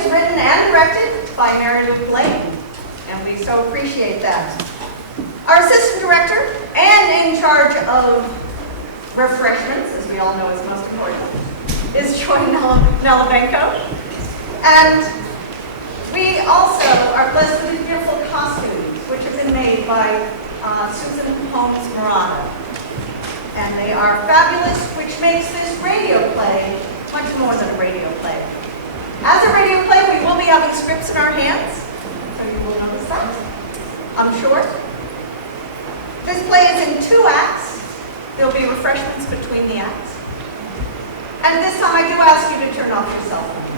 is written and directed by Mary Lou Blaine, and we so appreciate that. Our assistant director and in charge of refreshments, as we all know is most important, is Joy Nelavenko. And we also are blessed with beautiful costumes, which have been made by Susan Holmes Murata. And they are fabulous, which makes this radio play much more than a radio play. As a radio play, we will be having scripts in our hands, so you will notice that, I'm sure. This play is in 2 acts. There'll be refreshments between the acts. And at this time, I do ask you to turn off your cell phones.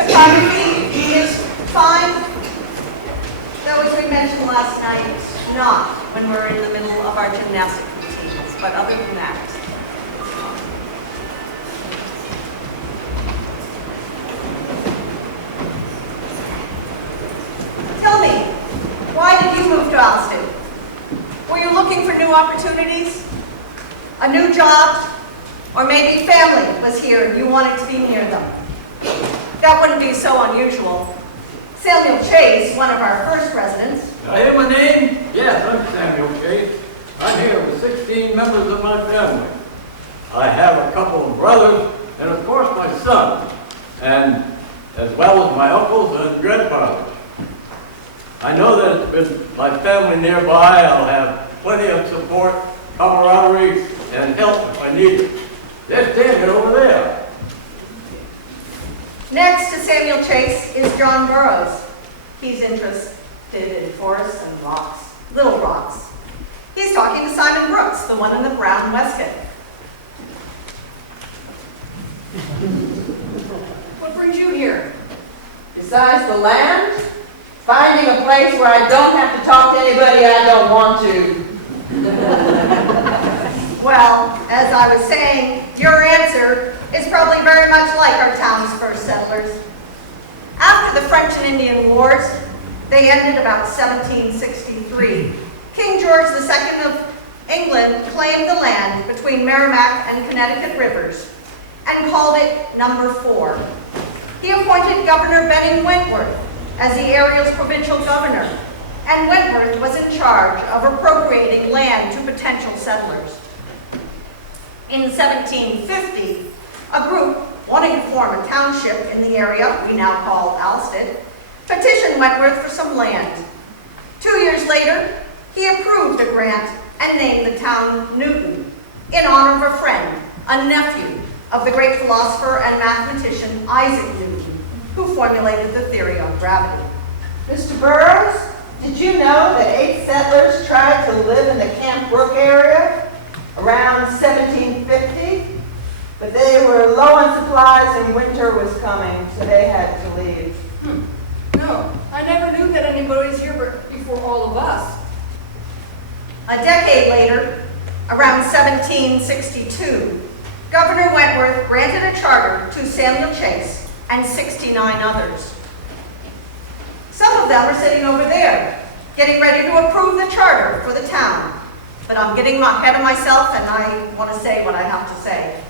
Photography is fine, though as we mentioned last night, not when we're in the middle of our gymnastic routines, but other than that. Tell me, why did you move to Alstead? Were you looking for new opportunities? A new job? Or maybe family was here and you wanted to be near them? That wouldn't be so unusual. Samuel Chase, one of our first residents. I hear my name? Yes, I'm Samuel Chase. I'm here with 16 members of my family. I have a couple of brothers and of course my son, and as well as my uncles and grandfathers. I know that with my family nearby, I'll have plenty of support, camaraderie, and help if I need it. They're standing over there. Next to Samuel Chase is John Burroughs. He's interested in forests and rocks, little rocks. He's talking to Simon Brooks, the one in the brown waistcoat. What brings you here? Besides the land? Finding a place where I don't have to talk to anybody I don't want to. Well, as I was saying, your answer is probably very much like our town's first settlers. After the French and Indian Wars, they ended about 1763. King George II of England claimed the land between Merrimack and Connecticut rivers and called it Number 4. He appointed Governor Benning Wentworth as the area's provincial governor, and Wentworth was in charge of appropriating land to potential settlers. In 1750, a group wanting to form a township in the area we now call Alstead petitioned Wentworth for some land. 2 years later, he approved a grant and named the town Newton in honor of a friend, a nephew of the great philosopher and mathematician Isaac Newton, who formulated the theory of gravity. Mr. Burroughs, did you know that 8 settlers tried to live in the Camp Brook area around 1750? But they were low on supplies and winter was coming, so they had to leave. No, I never knew that anybody was here before all of us. A decade later, around 1762, Governor Wentworth granted a charter to Samuel Chase and 69 others. Some of them are sitting over there, getting ready to approve the charter for the town. But I'm getting ahead of myself and I want to say what I have to say.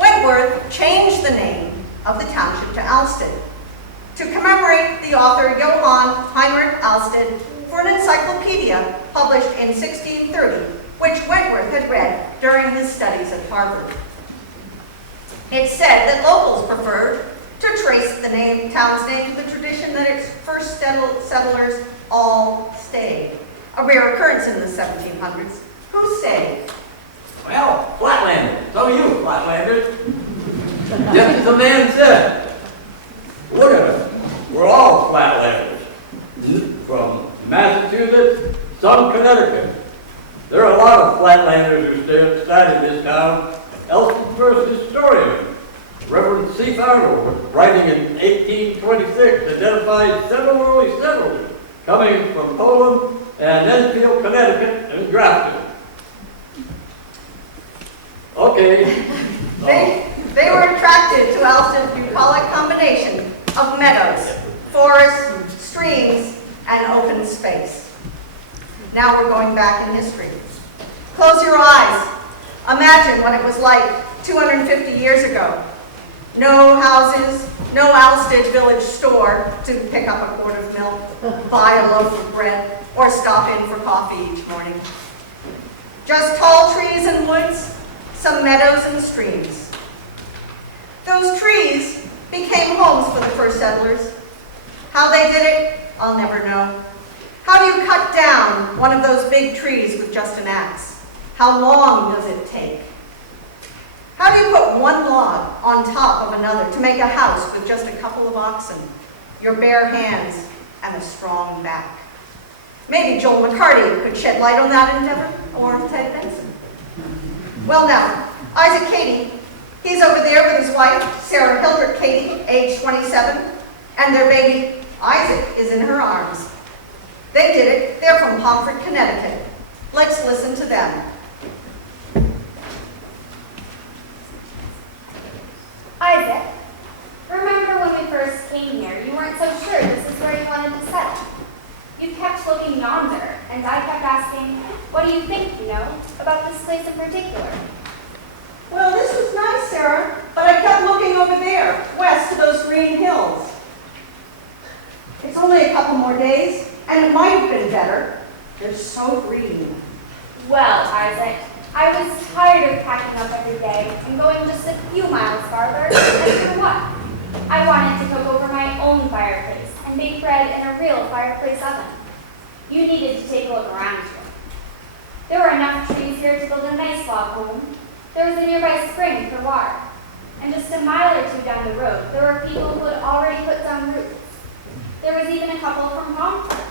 Wentworth changed the name of the township to Alstead to commemorate the author Johann Heinrich Alstead for an encyclopedia published in 1630, which Wentworth had read during his studies at Harvard. It said that locals preferred to trace the town's name to the tradition that its first settlers all stayed, a rare occurrence in the 1700s. Who stayed? Well, Flatlanders. So you, Flatlanders. Just as the man said. Look at us. We're all Flatlanders. From Massachusetts, some Connecticut. There are a lot of Flatlanders who started this town. Alstead's first historian, Reverend C. Arnold, writing in 1826, identified several early settlers coming from Poland and Enfield, Connecticut, and Grafton. Okay. They were attracted to Alstead's bucolic combination of meadows, forests, streams, and open space. Now we're going back in history. Close your eyes. Imagine what it was like 250 years ago. No houses, no Alstead village store to pick up a quart of milk, buy a loaf of bread, or stop in for coffee each morning. Just tall trees and woods, some meadows and streams. Those trees became homes for the first settlers. How they did it, I'll never know. How do you cut down one of those big trees with just an axe? How long does it take? How do you put one log on top of another to make a house with just a couple of oxen, your bare hands, and a strong back? Maybe Joel McCarty could shed light on that endeavor, or Ted Benson. Well now, Isaac Cady, he's over there with his wife, Sarah Hildreth Cady, age 27, and their baby, Isaac, is in her arms. They did it. They're from Pomfret, Connecticut. Let's listen to them. Isaac, remember when we first came here, you weren't so sure this is where you wanted to settle. You kept looking yonder, and I kept asking, what do you think, about this place in particular? Well, this was nice, Sarah, but I kept looking over there, west to those green hills. It's only a couple more days, and it might have been better. They're so green. Well, Isaac, I was tired of packing up every day and going just a few miles farther, and for what? I wanted to cook over my own fireplace and bake bread in a real fireplace oven. You needed to take a look around you. There were enough trees here to build a nice log home. There was a nearby spring for water. And just a mile or two down the road, there were people who had already put down roots. There was even a couple from Pomfret.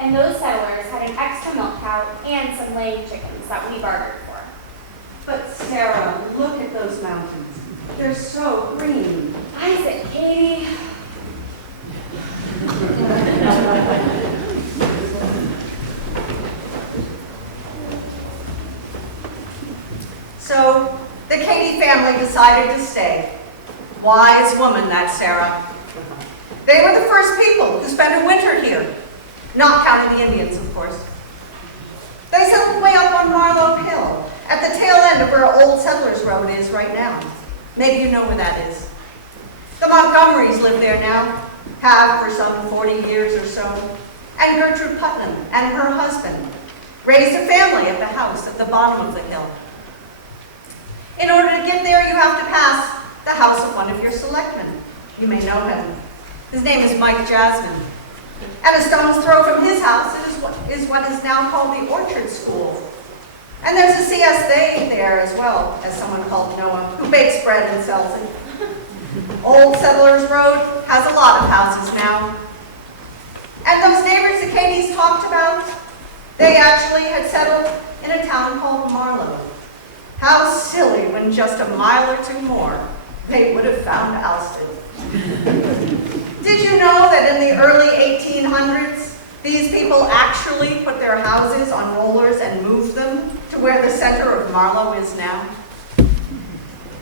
And those settlers had an extra milk cow and some laying chickens that we bartered for. But Sarah, look at those mountains. They're so green. Isaac, Katie. So the Cady family decided to stay. Wise woman, that Sarah. They were the first people who spent a winter here, not counting the Indians, of course. They settled way up on Marlow Hill, at the tail end of where Old Settlers Road is right now. Maybe you know where that is. The Montgomerys live there now, have for some 40 years or so. And Gertrude Putnam and her husband raised a family at the house at the bottom of the hill. In order to get there, you have to pass the house of one of your selectmen. You may know him. His name is Mike Jasmine. And a stone's throw from his house is what is now called the Orchard School. And there's a CSA there as well, as someone called Noah, who bakes bread and sells it. Old Settlers Road has a lot of houses now. And those neighbors the Cadys talked about, they actually had settled in a town called Marlow. How silly when just a mile or two more, they would have found Alstead. Did you know that in the early 1800s, these people actually put their houses on rollers and moved them to where the center of Marlow is now?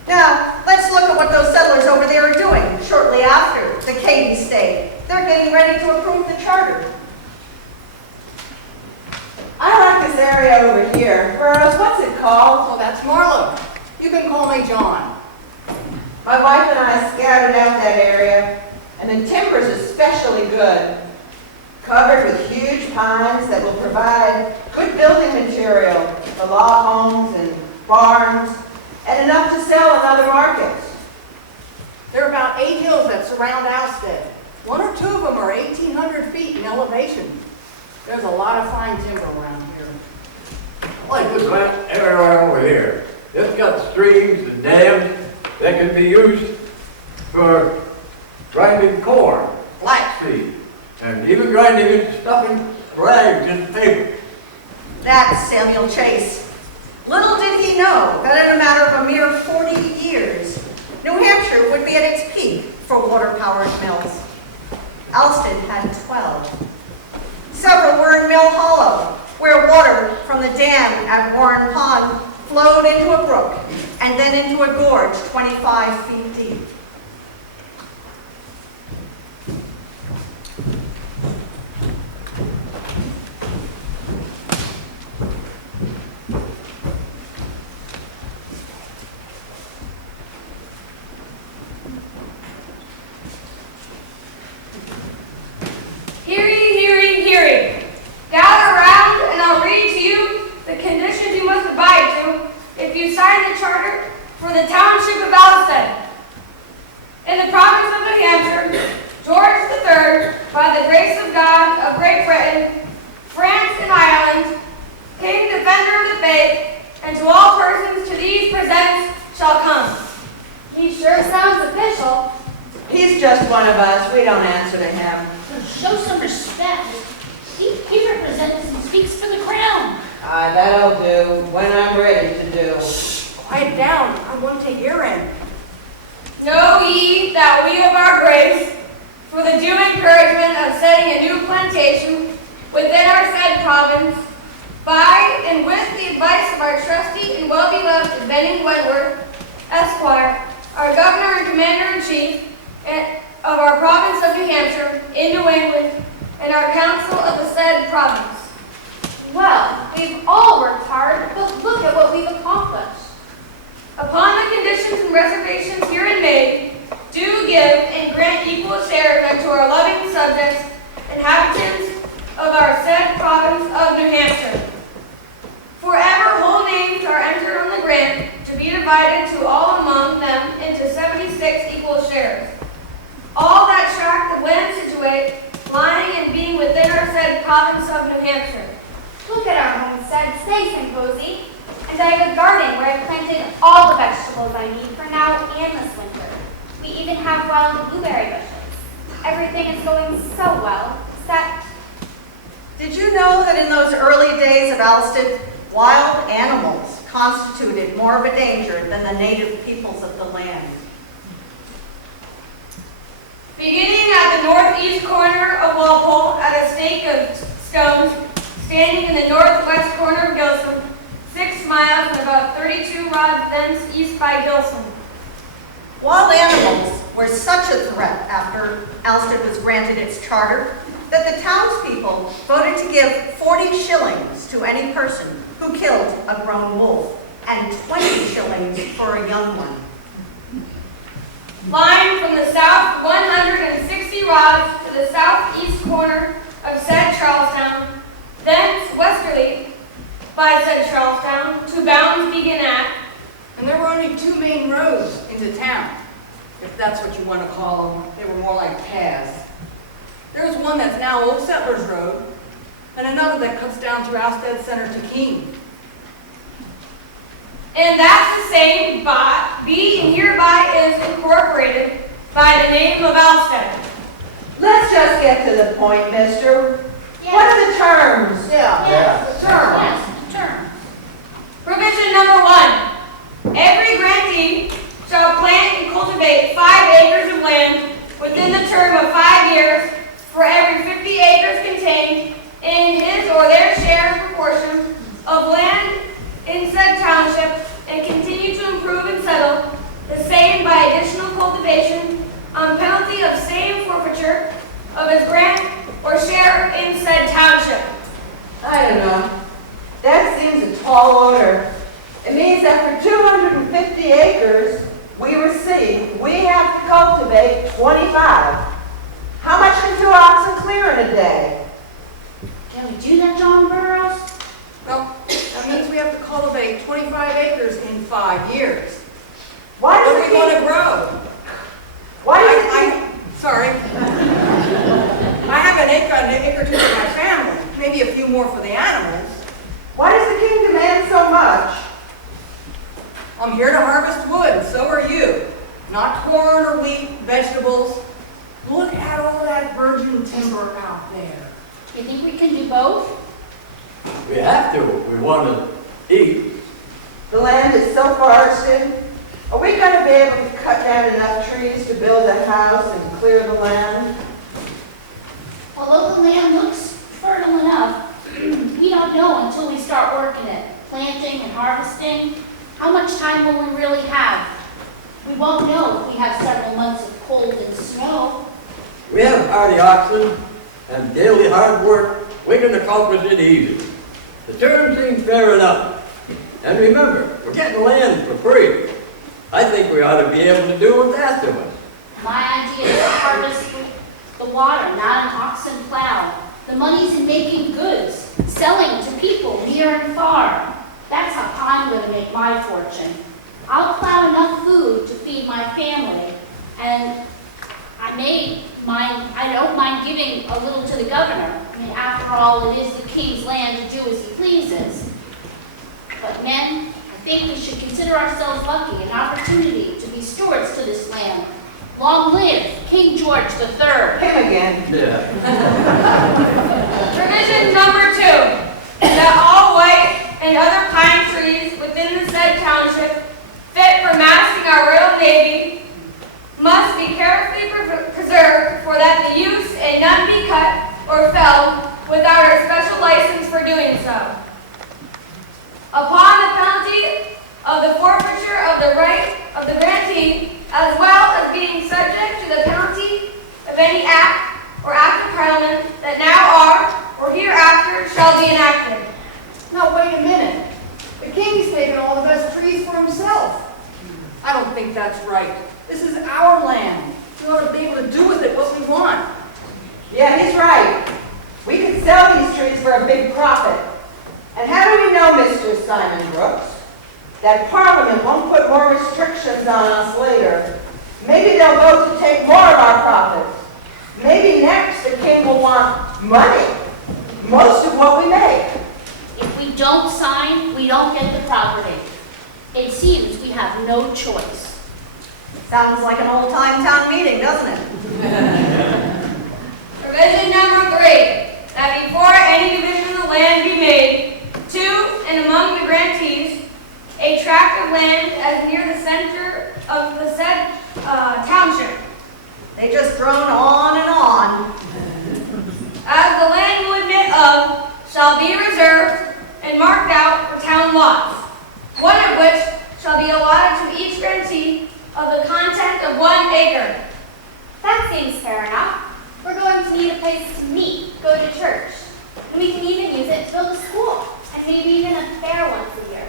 Now, let's look at what those settlers over there are doing shortly after the Cady stayed. They're getting ready to approve the charter. I like this area over here. Burroughs, what's it called? Well, that's Marlowe. You can call me John. My wife and I scouted out that area, and the timber's especially good. Covered with huge pines that will provide good building material for log homes and barns, and enough to sell in other markets. There are about 8 hills that surround Alstead. 1 or 2 of them are 1,800 feet in elevation. There's a lot of fine timber around here. Like this area over here. It's got streams and dams that can be used for grinding corn, flaxseed, and even grinding and stuffing rags in paper. That's Samuel Chase. Little did he know that in a matter of a mere 40 years, New Hampshire would be at its peak for water-powered mills. Alstead had 12. Several were in Mill Hollow, where water from the dam at Warren Pond flowed into a brook and then into a gorge 25 feet deep. for the township of Alstead. In the province of New Hampshire, George III, by the grace of God of Great Britain, France and Ireland, King Defender of the Faith, and to all persons to these presents shall come. He sure sounds official. He's just one of us. We don't answer to him. Show some respect. He represents and speaks for the crown. That'll do when I'm ready to do. Quiet down, I want to hear him. Know ye that we of our grace, for the due encouragement of setting a new plantation within our said province, by and with the advice of our trusty and well-beloved Benning Wentworth, Esquire, our Governor and Commander-in-Chief of our province of New Hampshire in New England, and our Council of the said province. Well, we've all worked hard, but look at what we've accomplished. Upon the conditions and reservations herein made, do give and grant equal shares unto our loving subjects, inhabitants of our said province of New Hampshire. Forever whole names are entered on the grant, to be divided to all among them into 76 equal shares. All that tract of land situate, lying and being within our said province of New Hampshire. Look at our homestead, safe and cozy. And I have a garden where I've planted all the vegetables I need for now and this winter. We even have wild blueberry bushes. Everything is going so well, except... Did you know that in those early days of Alstead, wild animals constituted more of a danger than the native peoples of the land? Beginning at the northeast corner of Walpole, at a stake of stones, standing in the northwest corner of Gilsum, 6 miles and about 32 rods thence east by Gilsum. Wild animals were such a threat after Alstead was granted its charter that the townspeople voted to give 40 shillings to any person who killed a grown wolf and 20 shillings for a young one. Lying from the south 160 rods to the southeast corner of said Charlestown, thence westerly by said Charlestown, to bounds begin at. And there were only 2 main roads into town, if that's what you want to call them. They were more like paths. There was one that's now Old Settlers Road, and another that cuts down through Alstead Center to Keene. And that the same being hereby is incorporated by the name of Alstead. Let's just get to the point, mister. What are the terms? Yes, the term. Yes, the term. Provision number 1. Every grantee shall plant and cultivate 5 acres of land within the term of 5 years for every 50 acres contained in his or their share and proportion of land in said township, and continue to improve and settle the same by additional cultivation on penalty of same forfeiture of his grant or share in said township. I don't know. That seems a tall order. It means that for 250 acres we receive, we have to cultivate 25. How much can 2 oxen clear in a day? Can we do that, John Burroughs? Well, that means we have to cultivate 25 acres in 5 years. Why What does are it we going to keep- grow? Why does it keep- Sorry. I have an acre or 2 for my family, maybe a few more for the animals. Why does the king demand so much? I'm here to harvest wood, and so are you. Not corn or wheat, vegetables. Look at all that virgin timber out there. You think we can do both? We have to if we want to eat. The land is so forested. Are we going to be able to cut down enough trees to build a house and clear the land? Although the land looks fertile enough, we don't know until we start working it, planting and harvesting, how much time will we really have. We won't know if we have several months of cold and snow. We have hardy oxen and daily hard work. We can accomplish it easy. The terms seem fair enough. And remember, we're getting land for free. I think we ought to be able to do what's asked of us. My idea is to harvest the water, not an oxen plow. The money's in making goods, selling to people near and far. That's how I'm going to make my fortune. I'll plow enough mind giving a little to the governor. I mean, after all, it is the king's land to do as he pleases. But men, I think we should consider ourselves lucky, an opportunity to be stewards to this land. Long live King George III. Him again. Yeah. Provision number 2, that all white and other pine trees within the said township fit for masting our Royal Navy must be carefully preserved, for that the use and none be cut or felled without our special license for doing so. Upon the penalty of the forfeiture of the right of the grantee, as well as being subject to the penalty of any act or act of Parliament that now are or hereafter shall be enacted. Now, wait a minute. The king's taken all the best trees for himself. I don't think that's right. This is our land. We ought to be able to do with it what we want. Yeah, he's right. We could sell these trees for a big profit. And how do we know, Mr. Simon Brooks, that Parliament won't put more restrictions on us later? Maybe they'll vote to take more of our profits. Maybe next the king will want money, most of what we make. If we don't sign, we don't get the property. It seems we have no choice. Sounds like an old-time town meeting, doesn't it? Provision number 3, that before any division of the land be made, to and among the grantees, a tract of land as near the center of the said township, They just drone on and on. as the land will admit of, shall be reserved and marked out for town lots, one of which shall be allotted to each grantee of the content of 1 acre. That seems fair enough. We're going to need a place to meet, go to church. And we can even use it to build a school, and maybe even a fair once a year.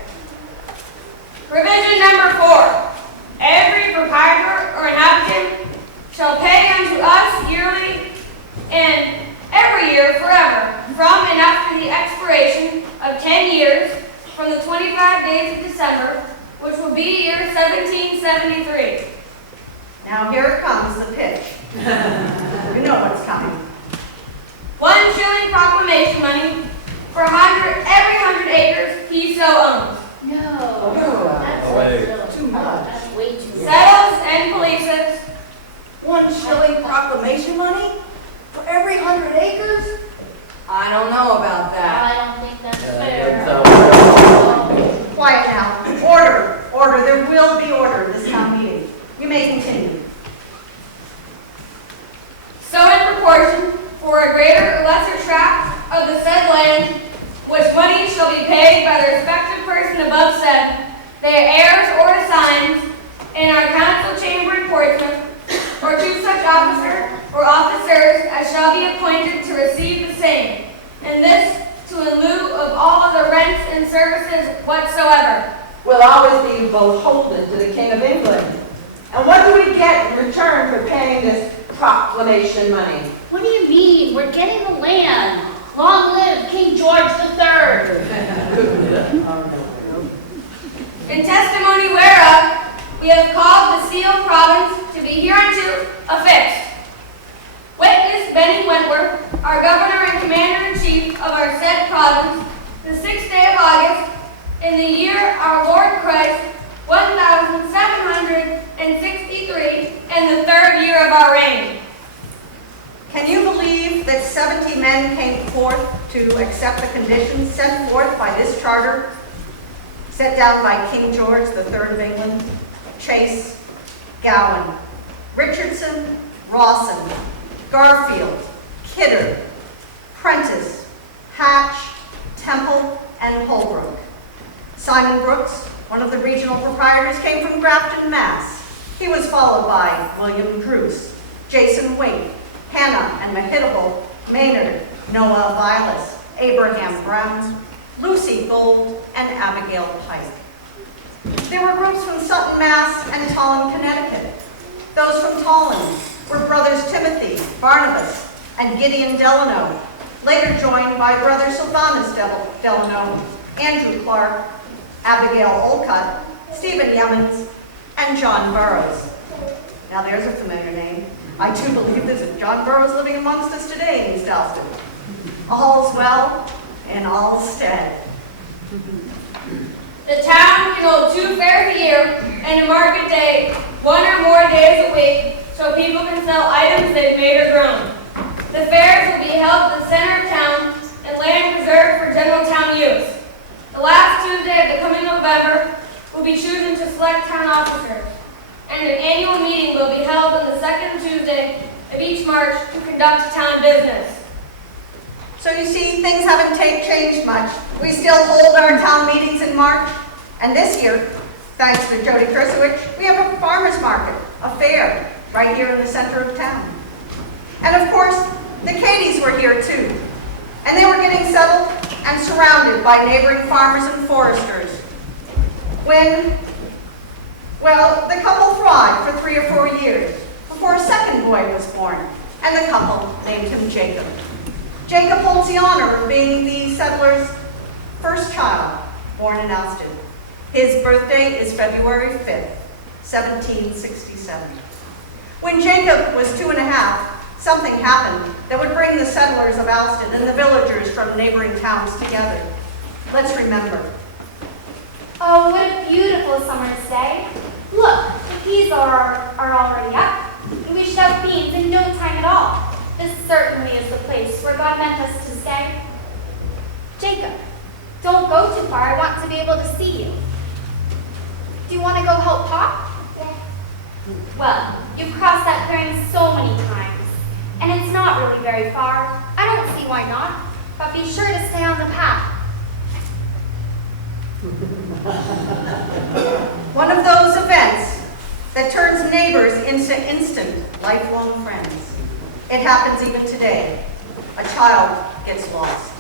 Provision number 4, every proprietor or inhabitant shall pay unto us yearly and every year forever, from and after the expiration of 10 years, from the 25 days of December, which will be year 1773. Now here it comes, the pitch. You know what's coming. 1 shilling proclamation money for every 100 acres he so owns. No. That's Way. Too much. That's way too much. Settles and polices. 1 shilling proclamation money for every 100 acres? I don't know about that. I don't think that's fair. Quiet now. Order. Order. There will be order in this town meeting. You may continue. So in proportion, for a greater or lesser tract of the said land, which money shall be paid by the respective person above said, their heirs or assigns, in our council chamber in Portsmouth, or to such officer or officers as shall be appointed to receive the same, and this to in lieu of all other rents and services whatsoever. We'll always be beholden to the King of England. And what do we get in return for paying this proclamation money? What do you mean? We're getting the land. Long live King George III. In testimony whereof, we have called the seal of province to be hereunto affixed. Witness Benny Wentworth, our governor and commander-in-chief of our said province, the 6th day of August, in the year our Lord Christ, 1763, and the 3rd year of our reign. Can you believe that 70 men came forth to accept the conditions set forth by this charter, set down by King George III of England? Chase, Gowan, Richardson, Rawson, Garfield, Kidder, Prentice, Hatch, Temple, and Holbrook. Simon Brooks, one of the regional proprietors, came from Grafton, Mass. He was followed by William Druce, Jason Wink, Hannah and Mahitable, Maynard, Noah Vilas, Abraham Brown, Lucy Gold, and Abigail Pike. There were groups from Sutton, Mass. and Tolland, Connecticut. Those from Tolland were brothers Timothy, Barnabas, and Gideon Delano, later joined by brother Sylvanus Delano, Andrew Clark, Abigail Olcott, Stephen Yemmons, and John Burroughs. Now there's a familiar name. I do believe there's a John Burroughs living amongst us today in East Alstead. All's well and Alstead. The town can hold 2 fairs a year and a market day 1 or more days a week so people can sell items they've made or grown. The fairs will be held at the center of town and land preserved for general town use. The last Tuesday of the coming November, we'll be choosing to select town officers, and an annual meeting will be held on the second Tuesday of each March to conduct town business. So you see, things haven't changed much. We still hold our town meetings in March, and this year, thanks to Jody Krasowicz, we have a farmer's market, a fair, right here in the center of town. And of course, the Katys were here too, and they were getting settled and surrounded by neighboring farmers and foresters. When, well, the couple thrived for 3 or 4 years before a second boy was born, and the couple named him Jacob. Jacob holds the honor of being the settlers' first child born in Alstead. His birthday is February 5th, 1767. When Jacob was 2 1/2, something happened that would bring the settlers of Alstead and the villagers from neighboring towns together. Let's remember. Oh, what a beautiful summer's day. Look, the peas are already up, and we should have beans in no time at all. This certainly is the place where God meant us to stay. Jacob, don't go too far. I want to be able to see you. Do you want to go help Pop? Yes. Well, you've crossed that clearing so many times, and it's not really very far. I don't see why not, but be sure to stay on the path. One of those events that turns neighbors into instant, lifelong friends. It happens even today. A child gets lost.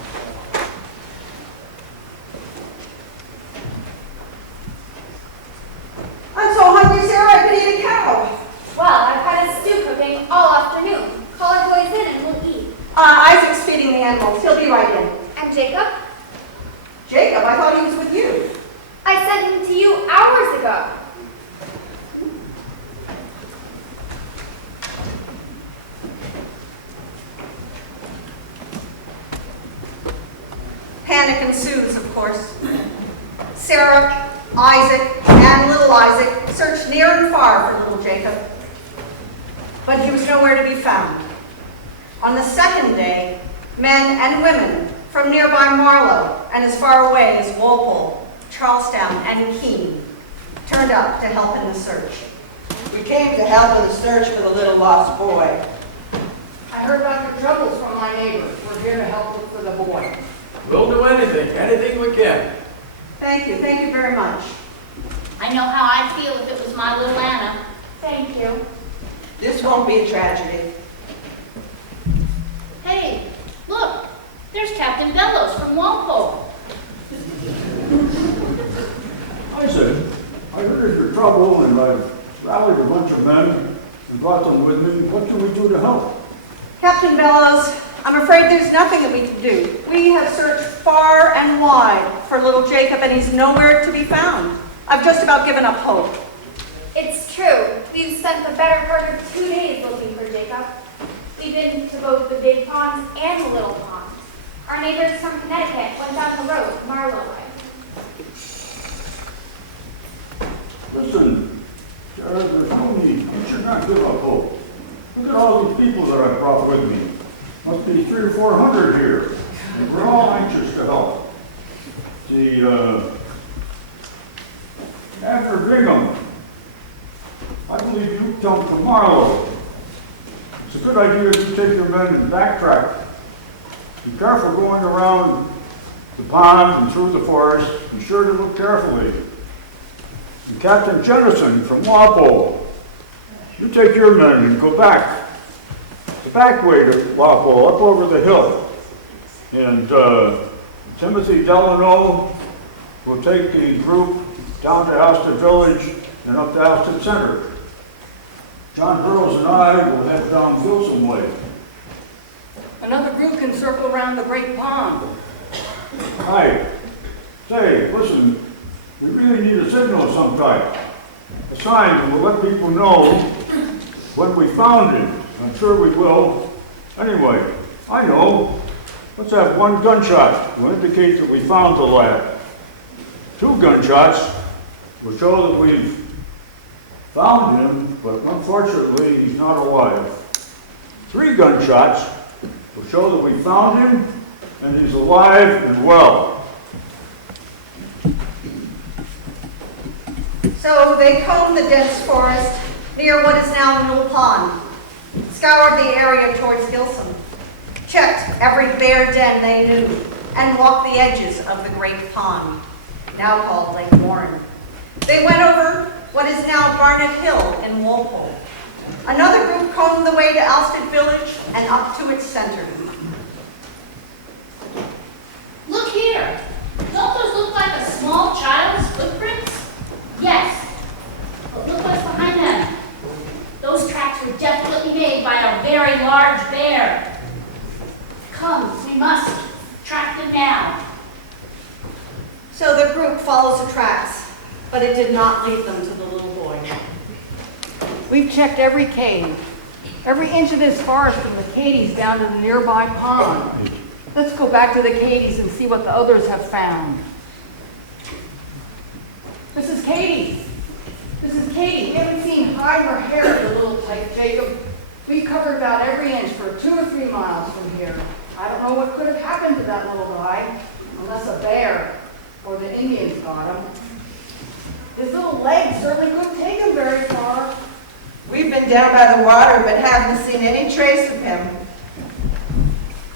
I'm so hungry, Sarah, I could eat a cow. Well, I've had a stew cooking all afternoon. Call our boys in and we'll eat. Isaac's feeding the animals. He'll be right in. And Jacob? Jacob, I thought he was with you. I sent him to you hours ago. Panic ensues, of course. Sarah, Isaac, and little Isaac searched near and far for little Jacob, but he was nowhere to be found. On the second day, men and women from nearby Marlow and as far away as Walpole, Charlestown, and Keene turned up to help in the search. We came to help in the search for the little lost boy. I heard about your troubles from my neighbors. We're here to help look for the boy. We'll do anything we can. Thank you very much. I know how I'd feel if it was my little Anna. Thank you. This won't be a tragedy. Hey, look, there's Captain Bellows from Walpole. I said, I heard of your trouble and I rallied a bunch of men and brought them with me. What can we do to help? Captain Bellows, I'm afraid there's nothing that we can do. We have searched far and wide for little Jacob, and he's nowhere to be found. I've just about given up hope. It's true. We've spent the better part of 2 days looking for Jacob. We've been to both the big pond and the little pond. Our neighbors from Connecticut went down the road, Marlow way. Listen, Jared, there's no need. You should not give up hope. Look at all these people that I brought with me. Must be 300 or 400 here. And we're all anxious to help. After Brigham, I believe you come from Marlow. It's a good idea if you take your men and backtrack. Be careful going around the pond and through the forest. Be sure to look carefully. And Captain Jennison from Walpole, you take your men and go back. The back way to Walpole, up over the hill. And Timothy Delano will take the group down to Alstead Village and up to Alstead Center. John Burroughs and I will head down Gilsum Way. Another group can circle around the great pond. Hi. Say, listen, we really need a signal of some type. A sign that will let people know when we found him. I'm sure we will. Anyway, I know. Let's have one gunshot to indicate that we found the lad. 2 gunshots will show that we've found him, but unfortunately he's not alive. 3 gunshots will show that we found him and he's alive and well. So they combed the dense forest near what is now Newell Pond, scoured the area towards Gilsum, checked every bear den they knew, and walked the edges of the great pond, now called Lake Warren. They went over what is now Barnet Hill in Walpole. Another group combed the way to Alstead village and up to its center. Look here. Don't those look like a small child's footprints? Yes. But look what's behind them. Those tracks were definitely made by a very large bear. Come, we must track them now. So the group follows the tracks, but it did not lead them to the little boy. We've checked every cave, every inch of this forest from the Cadies down to the nearby pond. Let's go back to the Cadies and see what the others have found. This is Katie. This is Katie. We haven't seen hide or hair of the little type, Jacob. We covered about every inch for 2 or 3 miles from here. I don't know what could have happened to that little guy, unless a bear or the Indians got him. His little legs certainly couldn't take him very far. We've been down by the water but haven't seen any trace of him.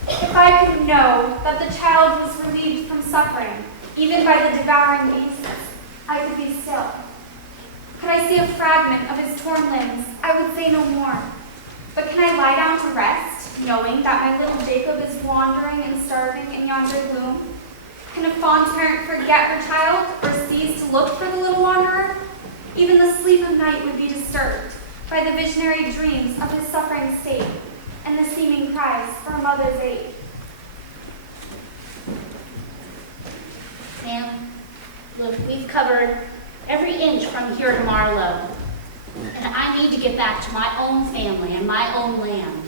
If I could know that the child was relieved from suffering, even by the devouring beasts, I could be still. Could I see a fragment of his torn limbs, I would say no more. But can I lie down to rest, knowing that my little Jacob is wandering and starving in yonder gloom? Can a fond parent forget her child, or cease to look for the little wanderer? Even the sleep of night would be disturbed by the visionary dreams of his suffering state, and the seeming cries for a mother's aid. Sam, look, we've covered every inch from here to Marlow. And I need to get back to my own family and my own land.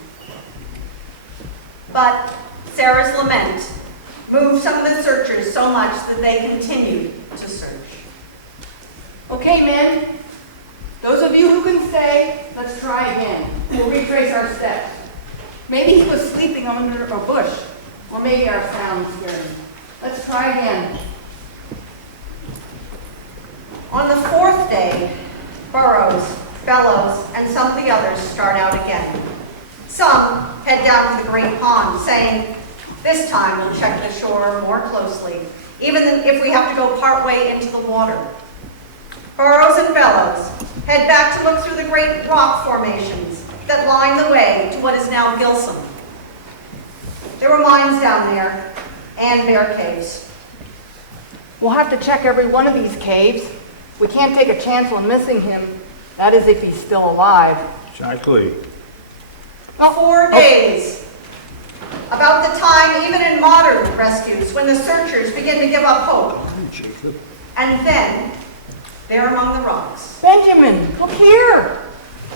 But Sarah's lament moved some of the searchers so much that they continued to search. Okay, men. Those of you who can stay, let's try again. We'll retrace our steps. Maybe he was sleeping under a bush, or maybe our sound scared him. Let's try again. On the 4th day, Burroughs, Bellows, and some of the others start out again. Some head down to the great pond, saying, this time we'll check the shore more closely, even if we have to go partway into the water. Burroughs and Bellows head back to look through the great rock formations that line the way to what is now Gilsum. There were mines down there, and bear caves. We'll have to check every one of these caves. We can't take a chance on missing him. That is if he's still alive. Exactly. 4 days. About the time, even in modern rescues, when the searchers begin to give up hope. And then, there among the rocks. Benjamin, look here.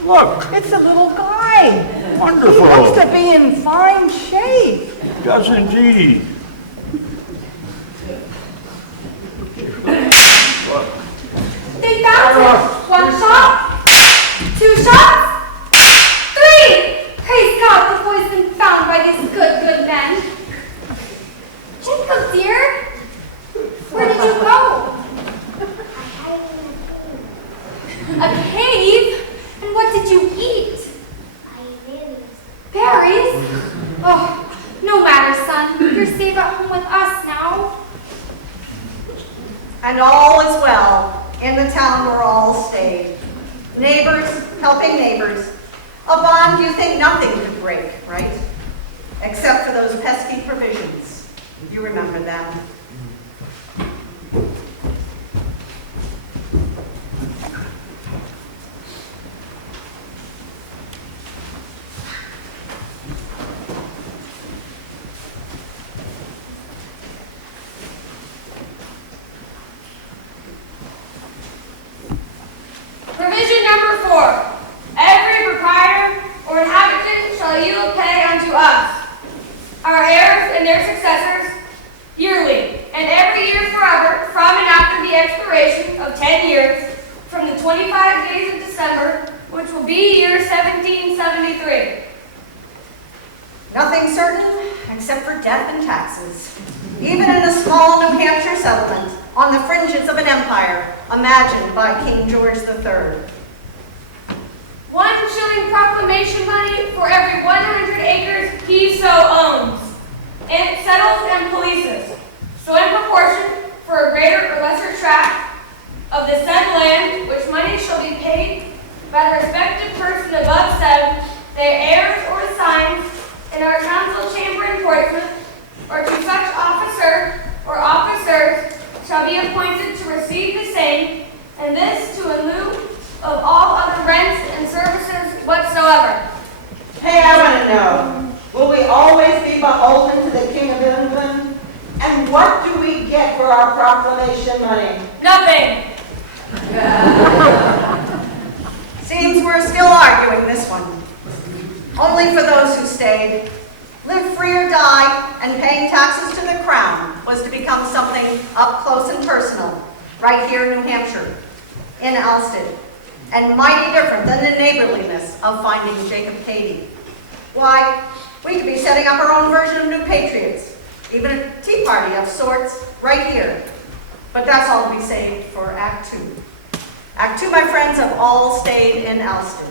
Look, It's a little guy. wonderful. He looks to be in fine shape. Does indeed. They found him! 1 shot, 2 shots, 3! Praise God, the boy's been found by these good men. Jacob, dear, where did you go? A cave? And what did you eat? Berries? Oh, no matter, son. You're safe at home with us now. And all is well in the town where all stayed. Neighbors helping neighbors. A bond you think nothing could break, right? Except for those pesky provisions. You remember them. Provision number 4. Every proprietor or inhabitant to us, our heirs and their successors, yearly, and every year forever, from and after the expiration of 10 years, from the 25 days of December, which will be year 1773. Nothing certain except for death and taxes. Even in a small New Hampshire settlement on the fringes of an empire imagined by King George III. 1 shilling proclamation money for every 100 acres he so owns, and it settles and polices. So in proportion, for a greater or lesser tract of the said land, which money shall be paid by the respective person above said, their heirs or assigns in our council chamber in Portsmouth, or to such officer or officers shall be appointed to receive the same, and this to in lieu of all other rents and services whatsoever. Hey, I want to know, will we always be beholden to the King of England? And what do we get for our proclamation money? Nothing. Seems we're still arguing this one. Only for those who stayed. Live free or die, and paying taxes to the crown was to become something up close and personal, right here in New Hampshire, in Alstead, and mighty different than the neighborliness of finding Jacob Cady. Why, we could be setting up our own version of New Patriots, even a tea party of sorts, right here. But that's all we saved for Act 2. Act 2, my friends, have all stayed in Alstead.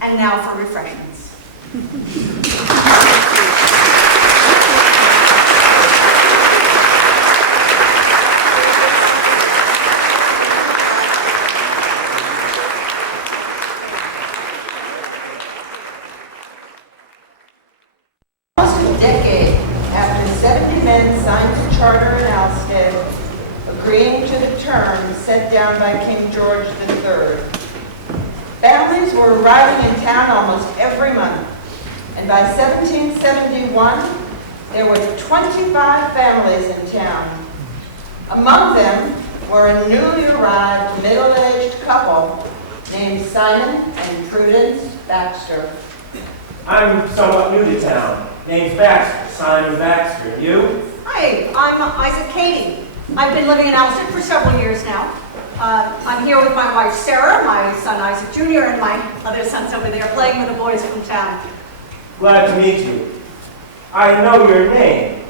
And now for refreshments. Almost a decade after 70 men signed a charter in Alstead, agreeing to the terms set down by King George III. Families were arriving in town almost every month, and by 1771, there were 25 families in town. Among them were a newly arrived middle-aged couple named Simon and Prudence Baxter. I'm somewhat new to town. Name's Baxter, Simon Baxter. And you? Hi, I'm Isaac Cady. I've been living in Alstead for several years now. I'm here with my wife Sarah, my son Isaac Jr., and my other son's over there playing with the boys from town. Glad to meet you. I know your name.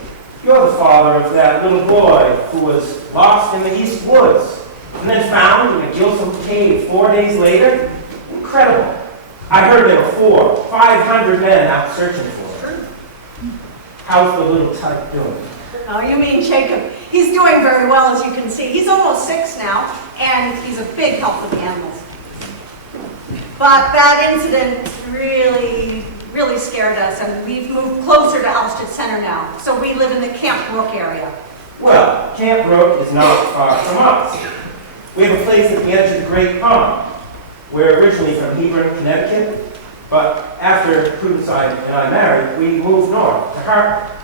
You're the father of that little boy who was lost in the East Woods and then found in a Gilsum cave 4 days later. Incredible. I heard there were 500 men out searching for him. How's the little tyke doing? Oh, you mean Jacob. He's doing very well, as you can see. He's almost 6 now, and he's a big help with the animals. But that incident really scared us, and we've moved closer to Alstead Center now. So we live in the Camp Brook area. Well, Camp Brook is not far from us. We have a place at the edge of the Great Pond. We're originally from Hebron, Connecticut, but after Prudence and I married, we moved north to Hartford.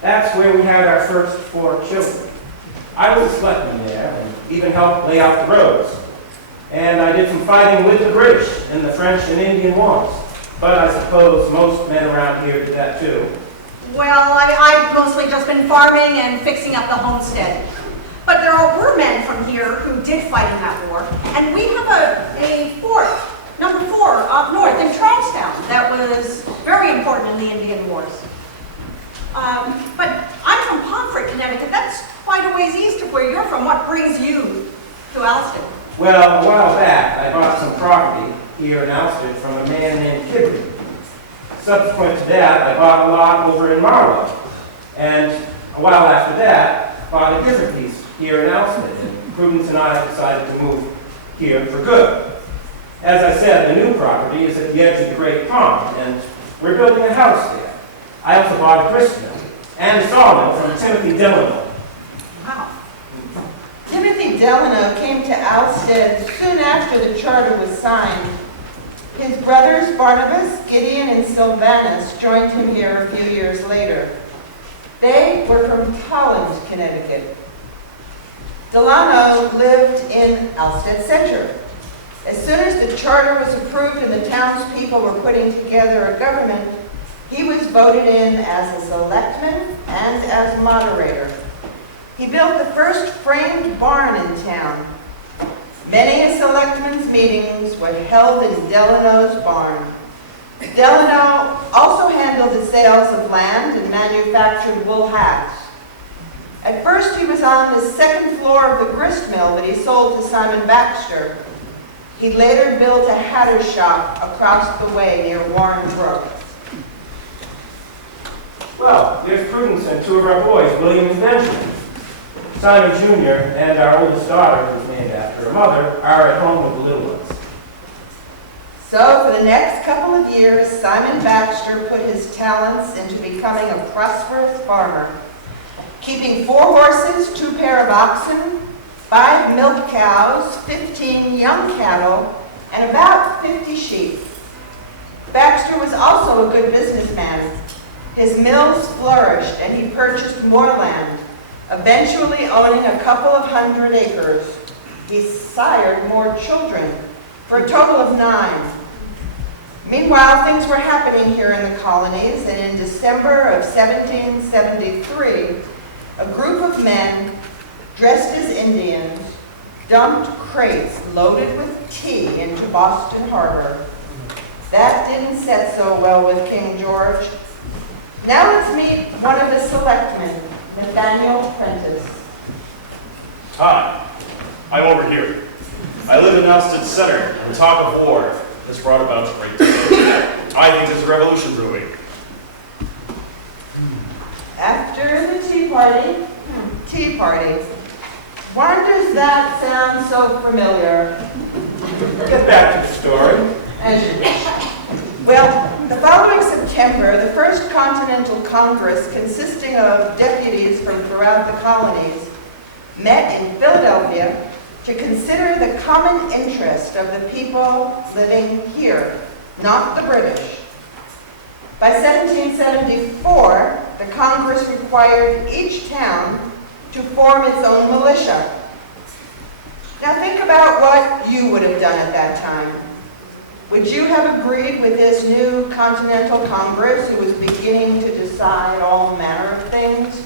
That's where we had our first 4 children. I was a selectman there and even helped lay out the roads. And I did some fighting with the British in the French and Indian Wars. But I suppose most men around here did that too. Well, I've mostly just been farming and fixing up the homestead. But there were men from here who did fight in that war. And we have a fort, number 4, up north in Charlestown, that was very important in the Indian Wars. But I'm from Pomfret, Connecticut. That's quite a ways east of where you're from. What brings you to Alstead? Well, a while back, I bought some property here in Alstead from a man named Kidry. Subsequent to that, I bought a lot over in Marlow. And a while after that, bought a different piece here in Alstead. And Prudence and I decided to move here for good. As I said, the new property is at the edge of the Great Pond, and we're building a house there. I also bought a gristmill and a sawmill from Timothy Delano. Wow. Timothy Delano came to Alstead soon after the charter was signed. His brothers Barnabas, Gideon, and Sylvanus joined him here a few years later. They were from Holland, Connecticut. Delano lived in Alstead Center. As soon as the charter was approved and the townspeople were putting together a government, He was voted in as a selectman and as moderator. He built the first framed barn in town. Many a selectmen's meetings were held in Delano's barn. Delano also handled the sales of land and manufactured wool hats. At first, he was on the second floor of the grist mill that he sold to Simon Baxter. He later built a hatter shop across the way near Warren Brook. Well, there's Prudence and two of our boys, William and Benjamin. Simon Jr. and our oldest daughter, who's named after her mother, are at home with the little ones. So for the next couple of years, Simon Baxter put his talents into becoming a prosperous farmer, keeping 4 horses, 2 pair of oxen, 5 milk cows, 15 young cattle, and about 50 sheep. Baxter was also a good businessman. His mills flourished and he purchased more land, eventually owning a couple of 100 acres. He sired more children, for a total of 9. Meanwhile, things were happening here in the colonies, and in December of 1773, a group of men dressed as Indians dumped crates loaded with tea into Boston Harbor. That didn't set so well with King George. Now let's meet one of the selectmen, Nathaniel Prentice. Hi, I'm over here. I live in Alstead Center, and the talk of war has brought about great debate. I think there's a revolution brewing. After the Tea Party. Why does that sound so familiar? Get back to the story. As you wish. Well, the following September, the First Continental Congress, consisting of deputies from throughout the colonies, met in Philadelphia to consider the common interest of the people living here, not the British. By 1774, the Congress required each town to form its own militia. Now think about what you would have done at that time. Would you have agreed with this new Continental Congress who was beginning to decide all manner of things?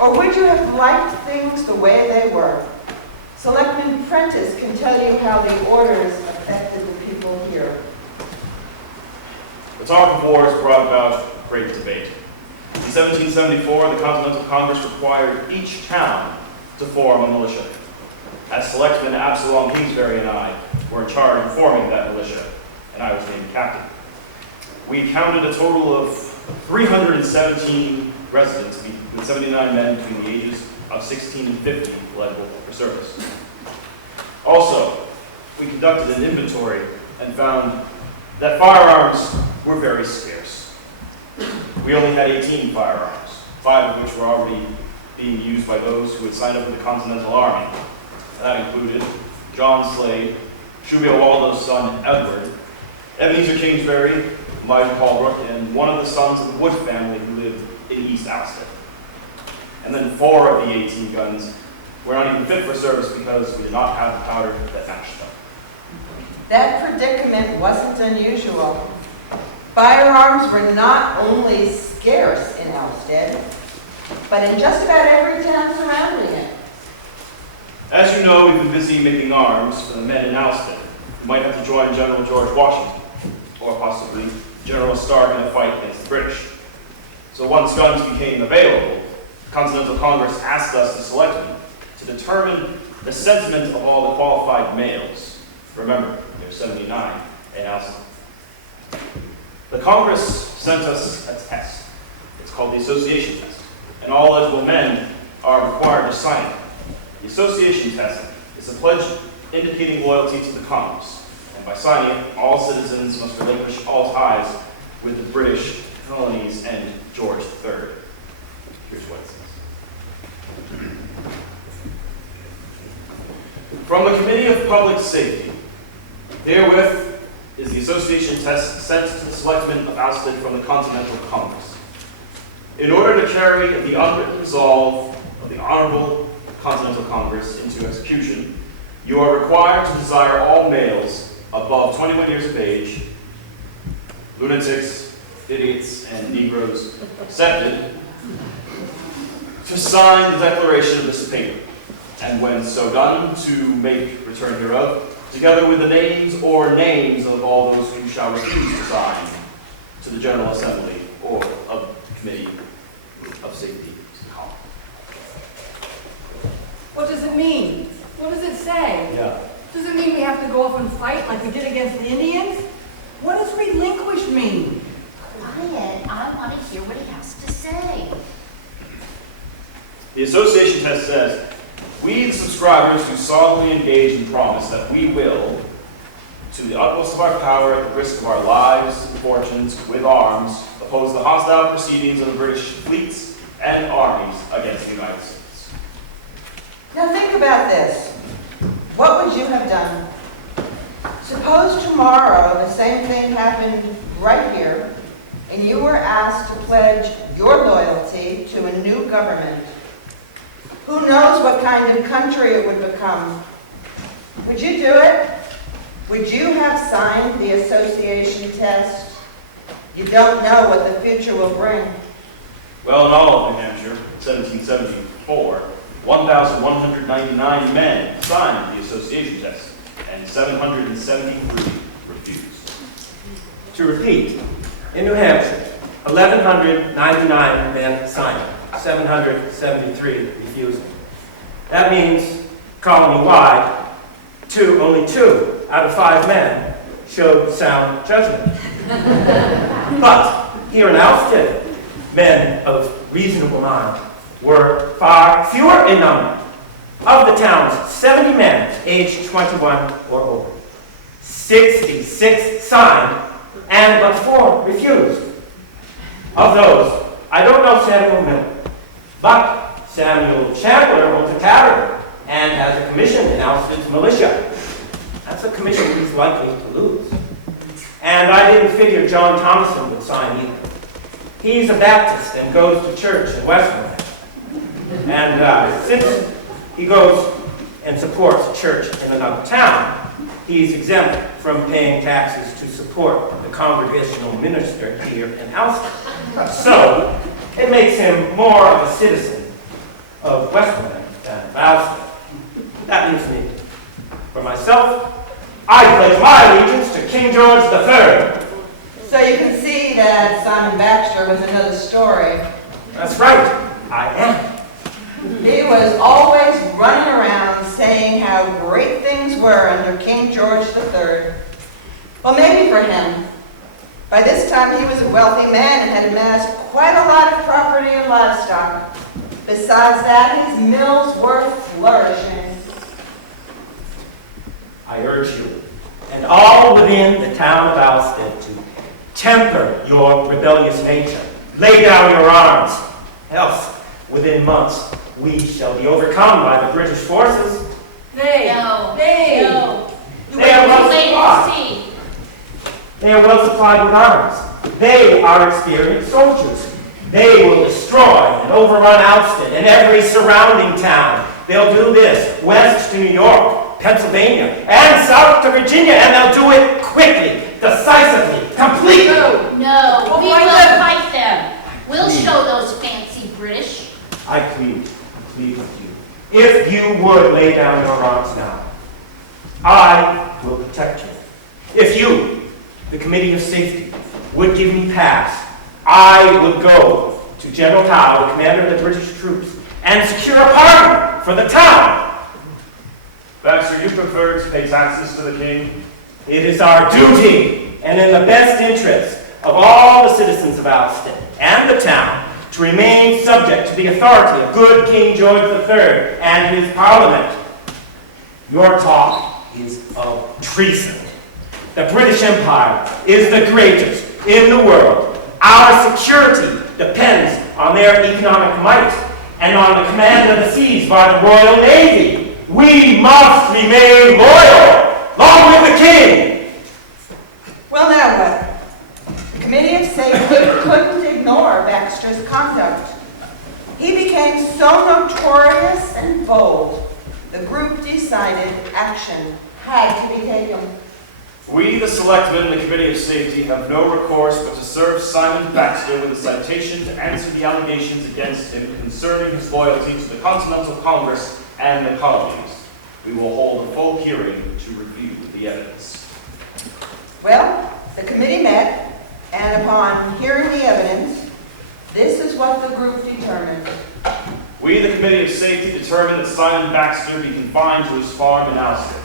Or would you have liked things the way they were? Selectman Prentice can tell you how the orders affected the people here. The talk of war has brought about great debate. In 1774, the Continental Congress required each town to form a militia. As selectmen, Absalom Kingsbury and I were in charge of forming that militia, and I was named captain. We counted a total of 317 residents, with 79 men between the ages of 16 and 50 eligible for service. Also, we conducted an inventory and found that firearms were very scarce. We only had 18 firearms, 5 of which were already being used by those who had signed up for the Continental Army. And that included John Slade, Shubael Waldo's son Edward, Ebenezer Kingsbury, Elijah Paul Brooke, and one of the sons of the Wood family who lived in East Alstead. And then 4 of the 18 guns were not even fit for service because we did not have the powder that matched them. That predicament wasn't unusual. Firearms were not only scarce in Alstead, but in just about every town surrounding it. As you know, we've been busy making arms for the men in Alstead who might have to join General George Washington, or possibly General Stark in a fight against the British. So once guns became available, the Continental Congress asked us, the selectmen, to determine the sentiment of all the qualified males. Remember, there's 79 in Alstead. The Congress sent us a test. It's called the association test, and all eligible men are required to sign it. The association test is a pledge indicating loyalty to the Congress, and by signing it, all citizens must relinquish all ties with the British colonies and George III. Here's what it says. From the Committee of Public Safety, herewith is the association test sent to the selectmen of Alstead from the Continental Congress. In order to carry the unwritten resolve of the Honorable Continental Congress into execution, you are required to desire all males above 21 years of age, lunatics, idiots, and Negroes accepted, to sign the declaration of this paper, and when so done, to make return hereof, together with the names or names of all those who shall refuse to sign, to the General Assembly or of the Committee of Safety. What does it mean? What does it say? Yeah. Does it mean we have to go off and fight like we did against the Indians? What does relinquish mean? Quiet, I want to hear what he has to say. The association test says, we, the subscribers, do solemnly engage and promise that we will, to the utmost of our power, at the risk of our lives and fortunes, with arms, oppose the hostile proceedings of the British fleets and armies against the United States. Now think about this. What would you have done? Suppose tomorrow the same thing happened right here, and you were asked to pledge your loyalty to a new government. Who knows what kind of country it would become? Would you do it? Would you have signed the association test? You don't know what the future will bring. Well, in all of New Hampshire, 1774, 1,199 men signed the association test, and 773 refused. To repeat, in New Hampshire, 1,199 men signed, 773 refusing. That means, colony-wide, only 2 out of 5 men showed sound judgment. But here in Alstead, men of reasonable mind were far fewer in number. Of the town's 70 men aged 21 or older, 66 signed and but 4 refused. Of those, I don't know Samuel Miller, but Samuel Chandler holds a tavern and has a commission in Alstead's militia. That's a commission he's likely to lose. And I didn't figure John Thomason would sign either. He's a Baptist and goes to church in Westmoreland. And since he goes and supports a church in another town, he's exempt from paying taxes to support the congregational minister here in Alstead. So, it makes him more of a citizen of Westmoreland than of Alstead. That leaves me. For myself, I pledge my allegiance to King George III. So you can see that Simon Baxter was another story. That's right, I am. He was always running around saying how great things were under King George III. Well, maybe for him. By this time, he was a wealthy man and had amassed quite a lot of property and livestock. Besides that, his mills were flourishing. I urge you, and all within the town of Alstead, to temper your rebellious nature. Lay down your arms, else within months we shall be overcome by the British forces. They. No, no. They are well Wait and supplied. see. They are well supplied with arms. They are experienced soldiers. They will destroy and overrun Alstead and every surrounding town. They'll do this west to New York, Pennsylvania, and south to Virginia, and they'll do it quickly, decisively, completely. No, We'll we fight will them. fight them. We'll show those fancy British. I plead with you. If you would lay down your arms now, I will protect you. If you, the Committee of Safety, would give me pass, I would go to General Howe, the commander of the British troops, and secure a pardon for the town. Baxter, you prefer to pay taxes to the king? It is our duty, and in the best interest of all the citizens of Alstead and the town, to remain subject to the authority of good King George III and his parliament. Your talk is of treason. The British Empire is the greatest in the world. Our security depends on their economic might and on the command of the seas by the Royal Navy. We must remain loyal, along with the king. Well, now what? The Committee of Safety couldn't ignore Baxter's conduct. He became so notorious and bold, the group decided action had to be taken. We, the Selectmen and the Committee of Safety, have no recourse but to serve Simon Baxter with a citation to answer the allegations against him concerning his loyalty to the Continental Congress and the colonies. We will hold a full hearing to review the evidence. Well, the committee met, and upon hearing the evidence, this is what the group determined. We, the Committee of Safety, determine that Simon Baxter be confined to his farm in Alstead,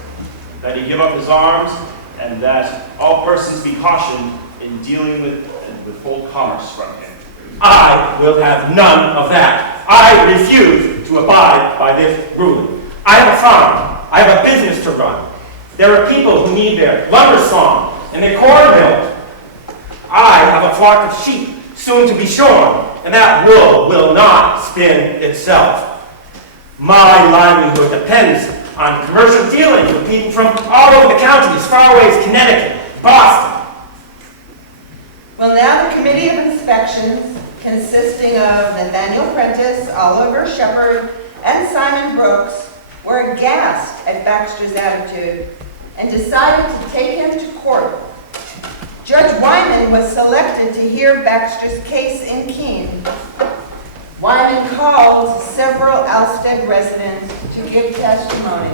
that he give up his arms, and that all persons be cautioned in dealing with and withhold commerce from him. I will have none of that. I refuse to abide by this ruling. I have a farm. I have a business to run. There are people who need their lumber sawn and their corn milled. I have a flock of sheep soon to be shorn, and that wool will not spin itself. My livelihood depends on commercial dealings with people from all over the county, as far away as Connecticut, Boston. Well, now the Committee of Inspections, consisting of Nathaniel Prentice, Oliver Shepard, and Simon Brooks, were aghast at Baxter's attitude and decided to take him to court. Judge Wyman was selected to hear Baxter's case in Keene. Wyman called several Alstead residents to give testimony.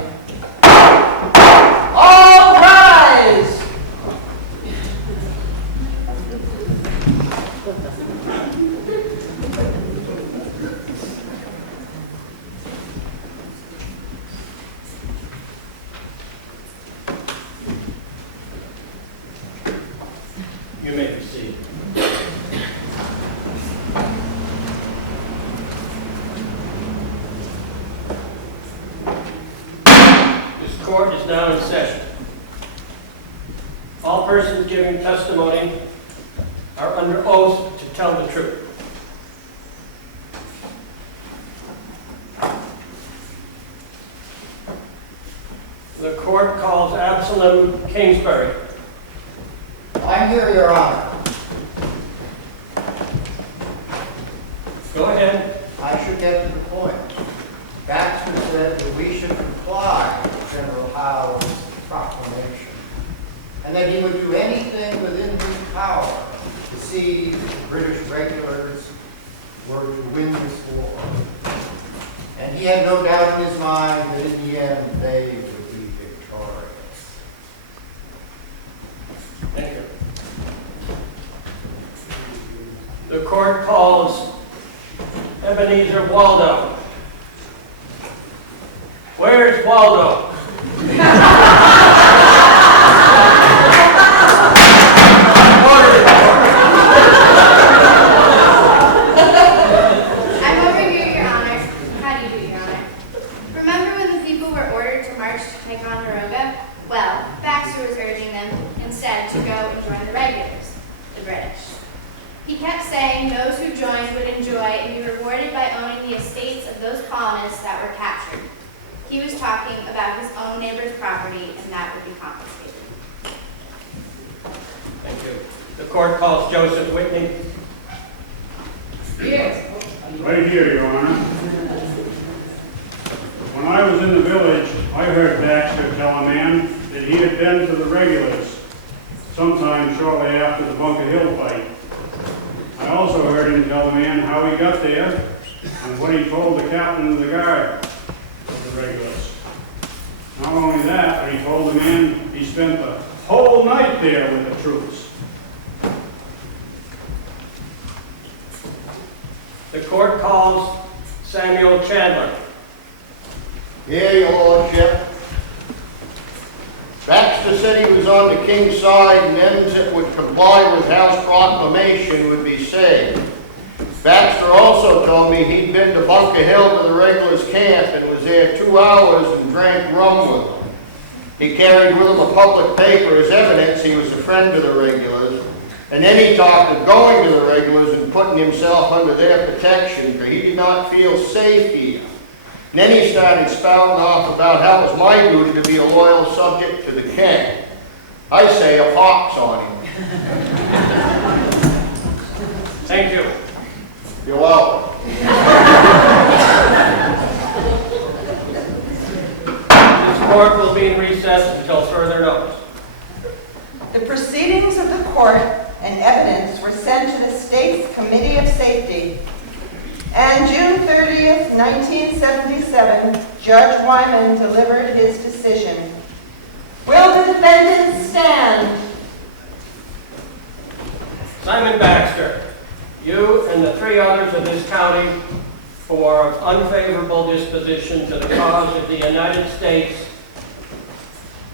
All rise! You may proceed. This court is now in session. All persons giving testimony are under oath to tell the truth. The court calls Absalom Kingsbury. I'm here, Your Honor. Go ahead. I should get to the point. Baxter said that we should comply with General Howe's proclamation, and that he would do anything within his power to see that the British regulars were to win this war. And he had no doubt in his mind that in the end they would be victorious. Thank you. The court calls Ebenezer Waldo. Where's Waldo? I'm over here, Your Honor. How do you do, Your Honor? Remember when the people were ordered to march to Ticonderoga? Well, Baxter was urging them instead to go and join the regulars, the British. He kept saying those who joined would enjoy and be rewarded by owning the estates of those colonists that were captured. He was talking about his own neighbor's property, and that would be confiscated. Thank you. The court calls Joseph Whitney. Yes. Right here, Your Honor. When I was in the village, I heard Baxter tell a man that he had been to the regulars sometime shortly after the Bunker Hill fight. I also heard him tell the man how he got there and what he told the captain of the guard of the regulars. Not only that, but he told the man he spent the whole night there with the troops. The court calls Samuel Chandler. Here, Your Lordship. Baxter said he was on the king's side, and them that would comply with House proclamation would be saved. Baxter also told me he'd been to Bunker Hill to the regulars' camp and was there 2 hours and drank rum with them. He carried with him a public paper as evidence he was a friend of the regulars, and then he talked of going to the regulars and putting himself under their protection, for he did not feel safe here. And then he started spouting off about how it was my duty to be a loyal subject to the king. I say a pox on him. Thank you. You're welcome. This court will be in recess until further notice. The proceedings of the court and evidence were sent to the state's Committee of Safety. And June 30th, 1977, Judge Wyman delivered his decision. Will the defendants stand? Simon Baxter, you and the 3 others of this county for unfavorable disposition to the cause of the United States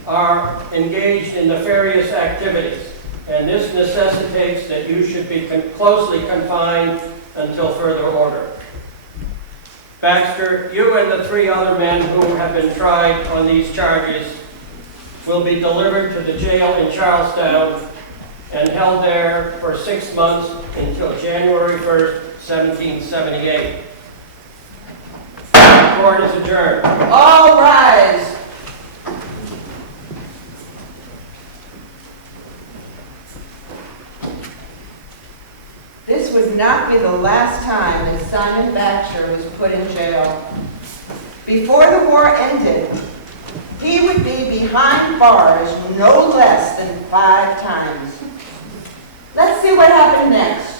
are engaged in nefarious activities, and this necessitates that you should be closely confined until further order. Baxter, you and the 3 other men who have been tried on these charges will be delivered to the jail in Charlestown and held there for 6 months until January 1st, 1778. The court is adjourned. All rise. This would not be the last time that Simon Baxter was put in jail. Before the war ended, he would be behind bars no less than 5 times. Let's see what happened next.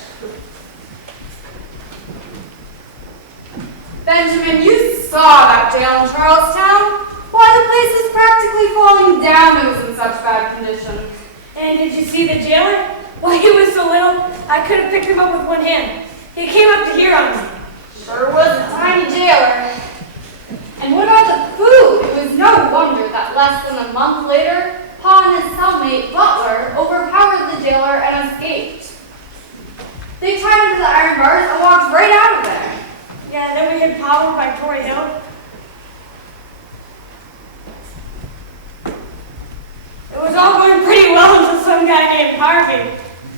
Benjamin, you saw that jail in Charlestown? Why, the place is practically falling down. It was in such bad condition. And did you see the jailer? Why, he was so little, I could have picked him up with one hand. He came up to here on me. Sure was a tiny jailer. And what about the food? It was no wonder that less than a month later, Pa and his cellmate, Butler, overpowered the jailer and escaped. They tied him to the iron bars and walked right out of there. Yeah, then we hit Powell by Torrey Hill. It was all going pretty well until some guy named Harvey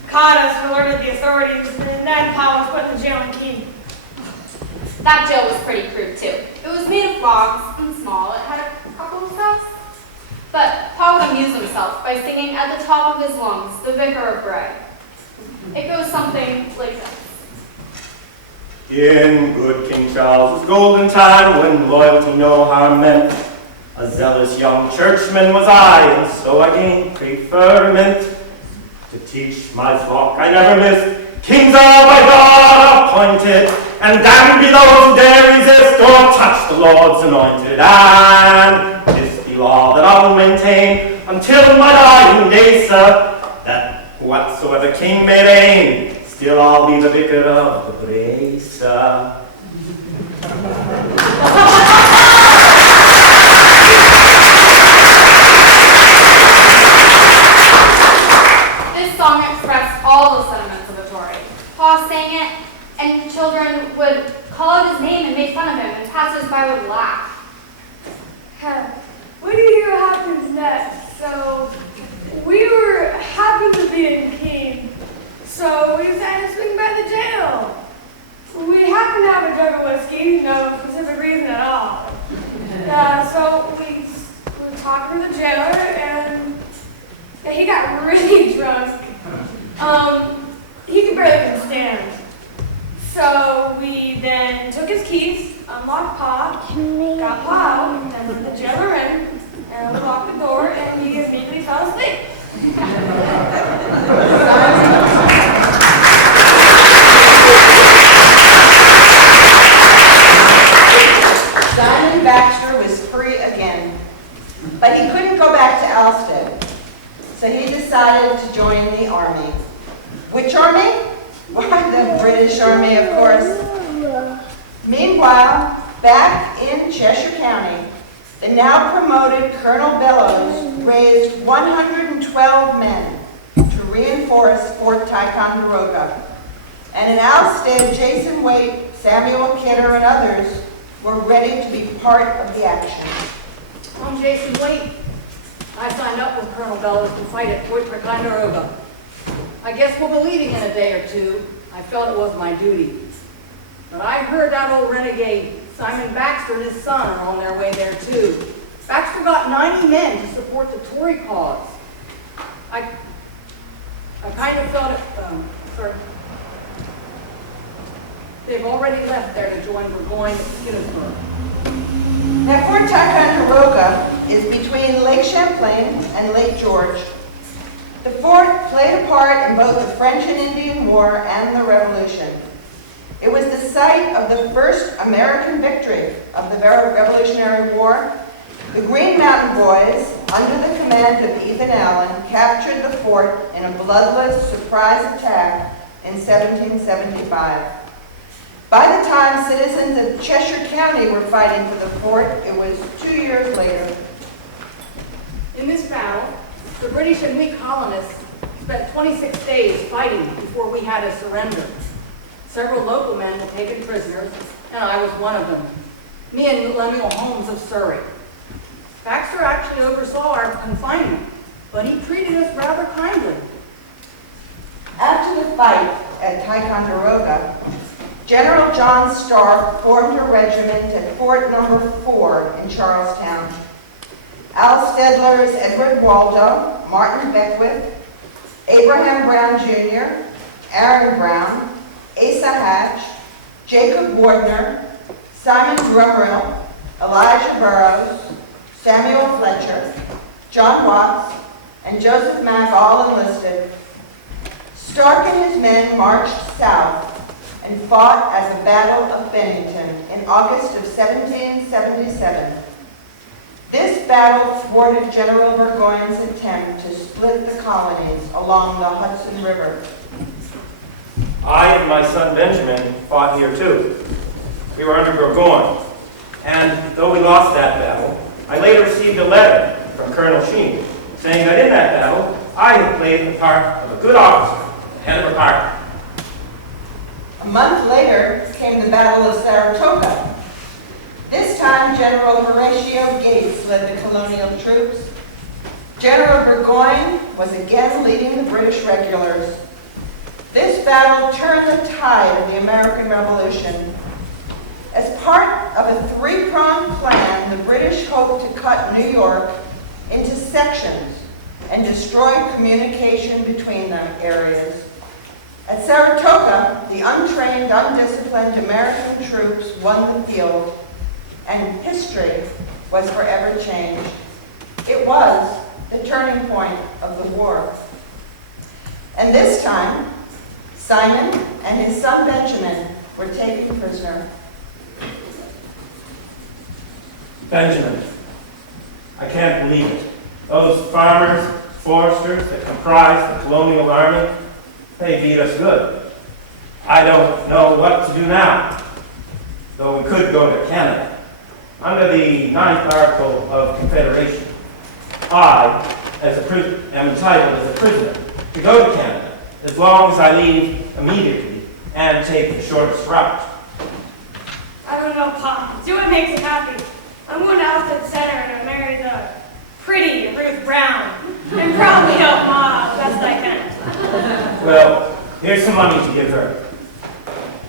caught us, alerted the authorities, and then Powell was put in the jail and keyed. That jail was pretty crude too. It was made of logs and small. It had a couple of cells. But Pa would amuse himself by singing at the top of his lungs, the Vicar of Bray. It goes something like this. In good King Charles's golden time, when loyalty no harm meant, a zealous young churchman was I, and so I gained preferment. To teach my flock I never missed, kings are by God appointed, and damned be those who dare resist or touch the Lord's anointed. And this be law that I'll maintain until my dying day, sir, that whatsoever king may reign, still I'll be the vicar of the Bray, sir. This song expressed all the sentiments of the Tory. Pa sang it, and children would call out his name and make fun of him, and passers-by would laugh. What do you hear happens next? So, we were happy to be in Keene, so we decided to swing by the jail. We happened to have a jug of whiskey, no specific reason at all. So we were talking to the jailer, and he got really drunk. He could barely stand. So we then took his keys, unlocked Pa, got Pa out, and put the jailer in, and we locked the door, and he immediately fell asleep. Simon Baxter was free again, but he couldn't go back to Alstead, so he decided to join the army. Which army? Why, the British Army, of course. Meanwhile, back in Cheshire County, the now promoted Colonel Bellows raised 112 men to reinforce Fort Ticonderoga. And in Alstead, Jason Waite, Samuel Kidder, and others were ready to be part of the action. I'm Jason Waite. I signed up with Colonel Bellows to fight at Fort Ticonderoga. I guess we'll be leaving in a day or two. I felt it was my duty. But I heard that old renegade, Simon Baxter, and his son are on their way there too. Baxter got 90 men to support the Tory cause. I kind of felt it, sorry. They've already left there to join Burgoyne at Gettysburg. Now, Fort Ticonderoga is between Lake Champlain and Lake George. The fort played a part in both the French and Indian War and the Revolution. It was the site of the first American victory of the Revolutionary War. The Green Mountain Boys, under the command of Ethan Allen, captured the fort in a bloodless surprise attack in 1775. By the time citizens of Cheshire County were fighting for the fort, it was 2 years later. In this battle, the British and we colonists spent 26 days fighting before we had to surrender. Several local men were taken prisoners, and I was one of them. Me and Lemuel Holmes of Surrey. Baxter actually oversaw our confinement, but he treated us rather kindly. After the fight at Ticonderoga, General John Stark formed a regiment at Fort No. 4 in Charlestown. Alstead's Edward Waldo, Martin Beckwith, Abraham Brown Jr., Aaron Brown, Asa Hatch, Jacob Wardner, Simon Drumrill, Elijah Burroughs, Samuel Fletcher, John Watts, and Joseph Mack all enlisted. Stark and his men marched south and fought at the Battle of Bennington in August of 1777. This battle thwarted General Burgoyne's attempt to split the colonies along the Hudson River. I and my son Benjamin fought here too. We were under Burgoyne, and though we lost that battle, I later received a letter from Colonel Sheen saying that in that battle I had played the part of a good officer, head of a party. A month later came the Battle of Saratoga. This time, General Horatio Gates led the colonial troops. General Burgoyne was again leading the British regulars. This battle turned the tide of the American Revolution. As part of a three-pronged plan, the British hoped to cut New York into sections and destroy communication between them areas. At Saratoga, the untrained, undisciplined American troops won the field, and history was forever changed. It was the turning point of the war. And this time, Simon and his son Benjamin were taken prisoner. Benjamin, I can't believe it. Those farmers, foresters that comprise the colonial army, they beat us good. I don't know what to do now, though we could go to Canada. Under the 9th Article of Confederation, I, am entitled as a prisoner to go to Canada as long as I leave immediately and take the shortest route. I don't know, Pop. Do what makes you happy. I'm going to Alstead Center and I married the pretty Ruth Brown. And probably help Ma best I can. Well, here's some money to give her.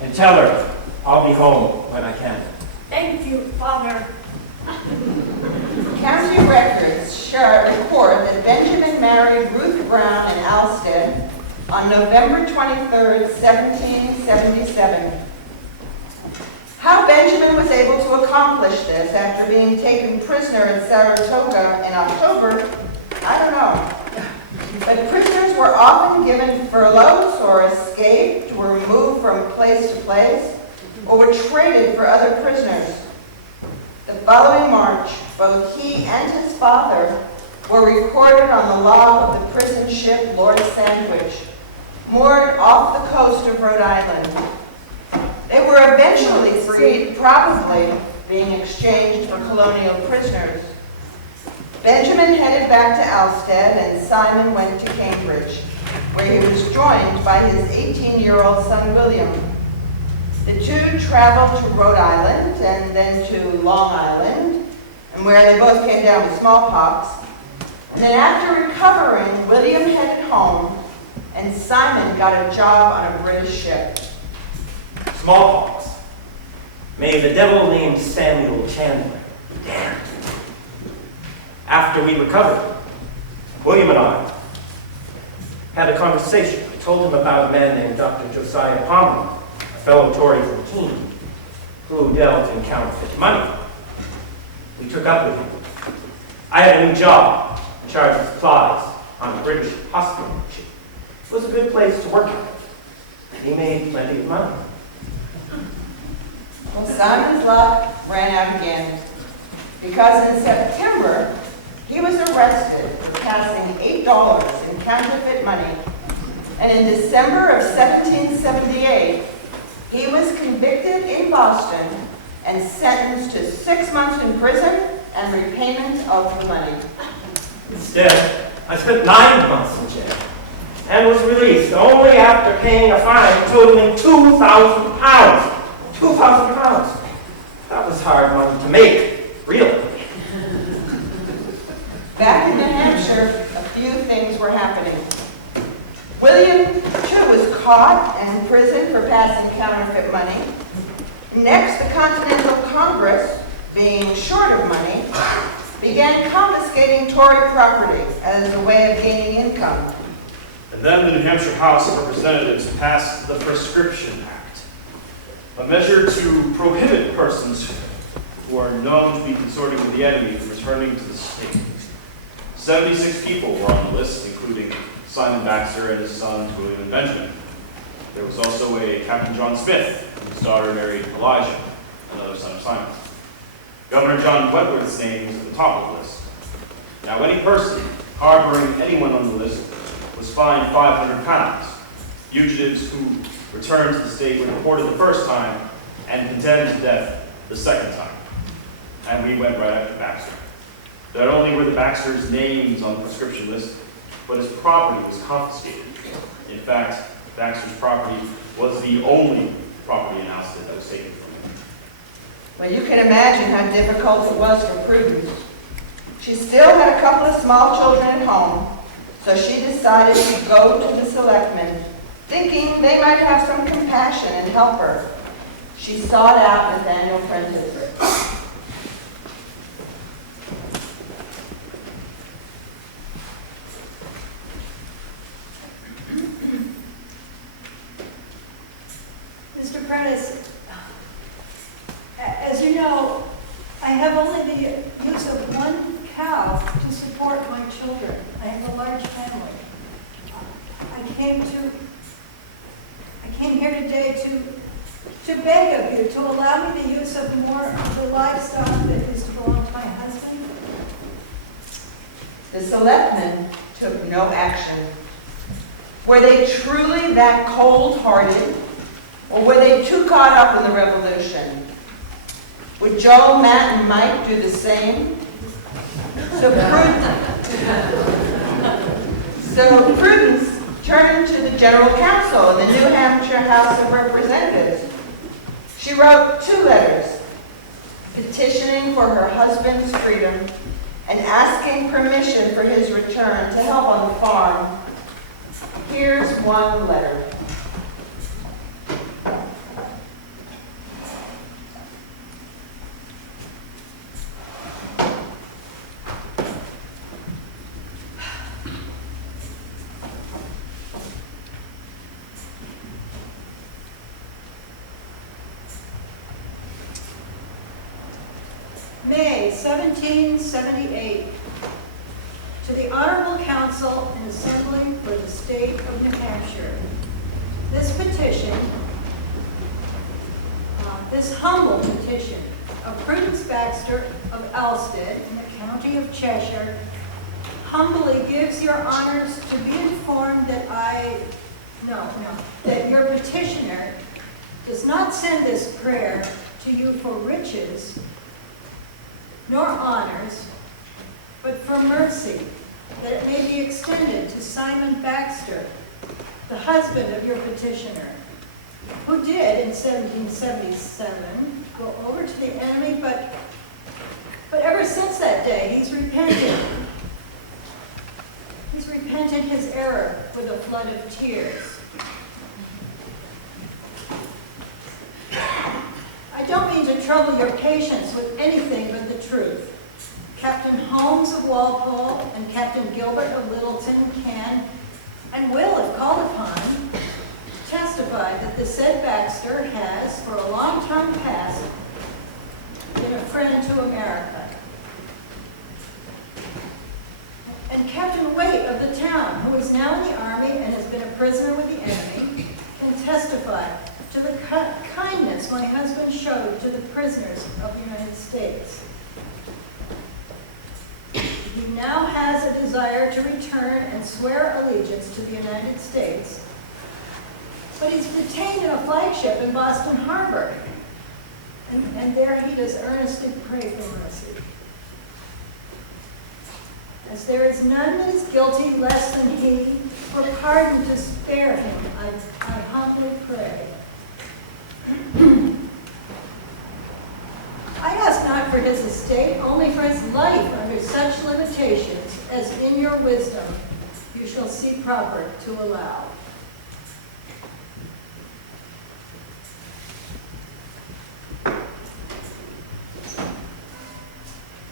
And tell her I'll be home when I can. Thank you, Father. County records record that Benjamin married Ruth Brown in Alstead on November 23rd, 1777. How Benjamin was able to accomplish this after being taken prisoner in Saratoga in October, I don't know. But prisoners were often given furloughs or escaped, were moved from place to place, or were traded for other prisoners. The following March, both he and his father were recorded on the log of the prison ship Lord Sandwich, moored off the coast of Rhode Island. They were eventually freed, probably being exchanged for colonial prisoners. Benjamin headed back to Alstead and Simon went to Cambridge, where he was joined by his 18-year-old son William. The two traveled to Rhode Island and then to Long Island, and where they both came down with smallpox. And then after recovering, William headed home and Simon got a job on a British ship. Smallpox. May the devil named Samuel Chandler be damned. After we recovered, William and I had a conversation. I told him about a man named Dr. Josiah Palmer, a fellow Tory from Keene, who dealt in counterfeit money. We took up with him. I had a new job in charge of supplies, on the British hospital ship. It was a good place to work at, and he made plenty of money. Well, Simon's luck ran out again, because in September, he was arrested for passing $8 in counterfeit money, and in December of 1778, he was convicted in Boston and sentenced to 6 months in prison and repayment of the money. Instead, I spent 9 months in jail and was released only after paying a fine totaling £2,000. 2,000 pounds. That was hard money to make, really. Back in New Hampshire, a few things were happening. William Churchill was caught and imprisoned for passing counterfeit money. Next, the Continental Congress, being short of money, began confiscating Tory property as a way of gaining income. And then the New Hampshire House of Representatives passed the Prescription Act, a measure to prohibit persons who are known to be consorting with the enemy from returning to the state. 76 people were on the list, including Simon Baxter and his sons, William and Benjamin. There was also a Captain John Smith, whose daughter married Elijah, another son of Simon. Governor John Wentworth's name was at the top of the list. Now, any person harboring anyone on the list was fined £500. Fugitives who returned to the state were deported the first time and condemned to death the second time. And we went right after Baxter. Not only were the Baxters' names on the prescription list, but his property was confiscated. In fact, Baxter's property was the only property in Alstead that was taken from him. Well, you can imagine how difficult it was for Prudence. She still had a couple of small children at home, so she decided to go to the selectmen, thinking they might have some compassion and help her. She sought out Nathaniel Prentice. Mr. Prentice, as you know, I have only the use of one cow to support my children. I have a large family. I came here today to beg of you to allow me the use of more of the livestock that used to belong to my husband. The selectmen took no action. Were they truly that cold-hearted, or were they too caught up in the revolution? Would Joe, Matt, and Mike do the same? So Prudence turned to the General Counsel in the New Hampshire House of Representatives. She wrote 2 letters, petitioning for her husband's freedom and asking permission for his return to help on the farm. Here's one letter. May 1778. To the Honorable Council and Assembly for the State of New Hampshire. This petition, this humble petition of Prudence Baxter of Alstead in the county of Cheshire, humbly gives your honors to be informed that that your petitioner does not send this prayer to you for riches nor honors, but for mercy, that it may be extended to Simon Baxter, the husband of your petitioner, who did in 1777 go over to the enemy, but ever since that day, he's repented. He's repented his error with a flood of tears. I don't mean to trouble your patience with anything but the truth. Captain Holmes of Walpole and Captain Gilbert of Littleton can and will, if called upon, testify that the said Baxter has, for a long time past, been a friend to America. And Captain Waite of the town is now in the Army and has been a prisoner with the enemy, can testify to the kindness my husband showed to the prisoners of the United States. He now has a desire to return and swear allegiance to the United States, but he's detained in a flagship in Boston Harbor, and there he does earnestly pray for mercy. As there is none that is guilty less than he, for pardon to spare him, I humbly pray. I ask not for his estate, only for his life under such limitations as in your wisdom you shall see proper to allow.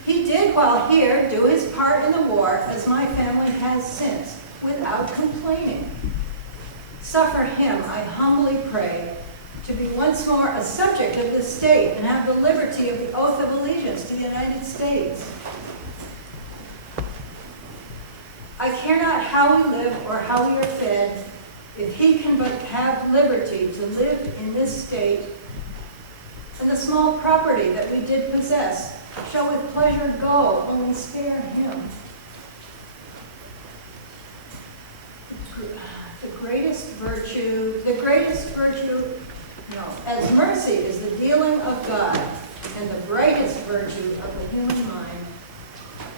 He did, while here, do his part in the war, as my family has since, without complaining. Suffer him, I humbly pray, to be once more a subject of the state and have the liberty of the oath of allegiance to the United States. I care not how we live or how we are fed, if he can but have liberty to live in this state, and the small property that we did possess shall with pleasure go, only spare him. As mercy is the dealing of God, and the brightest virtue of the human mind,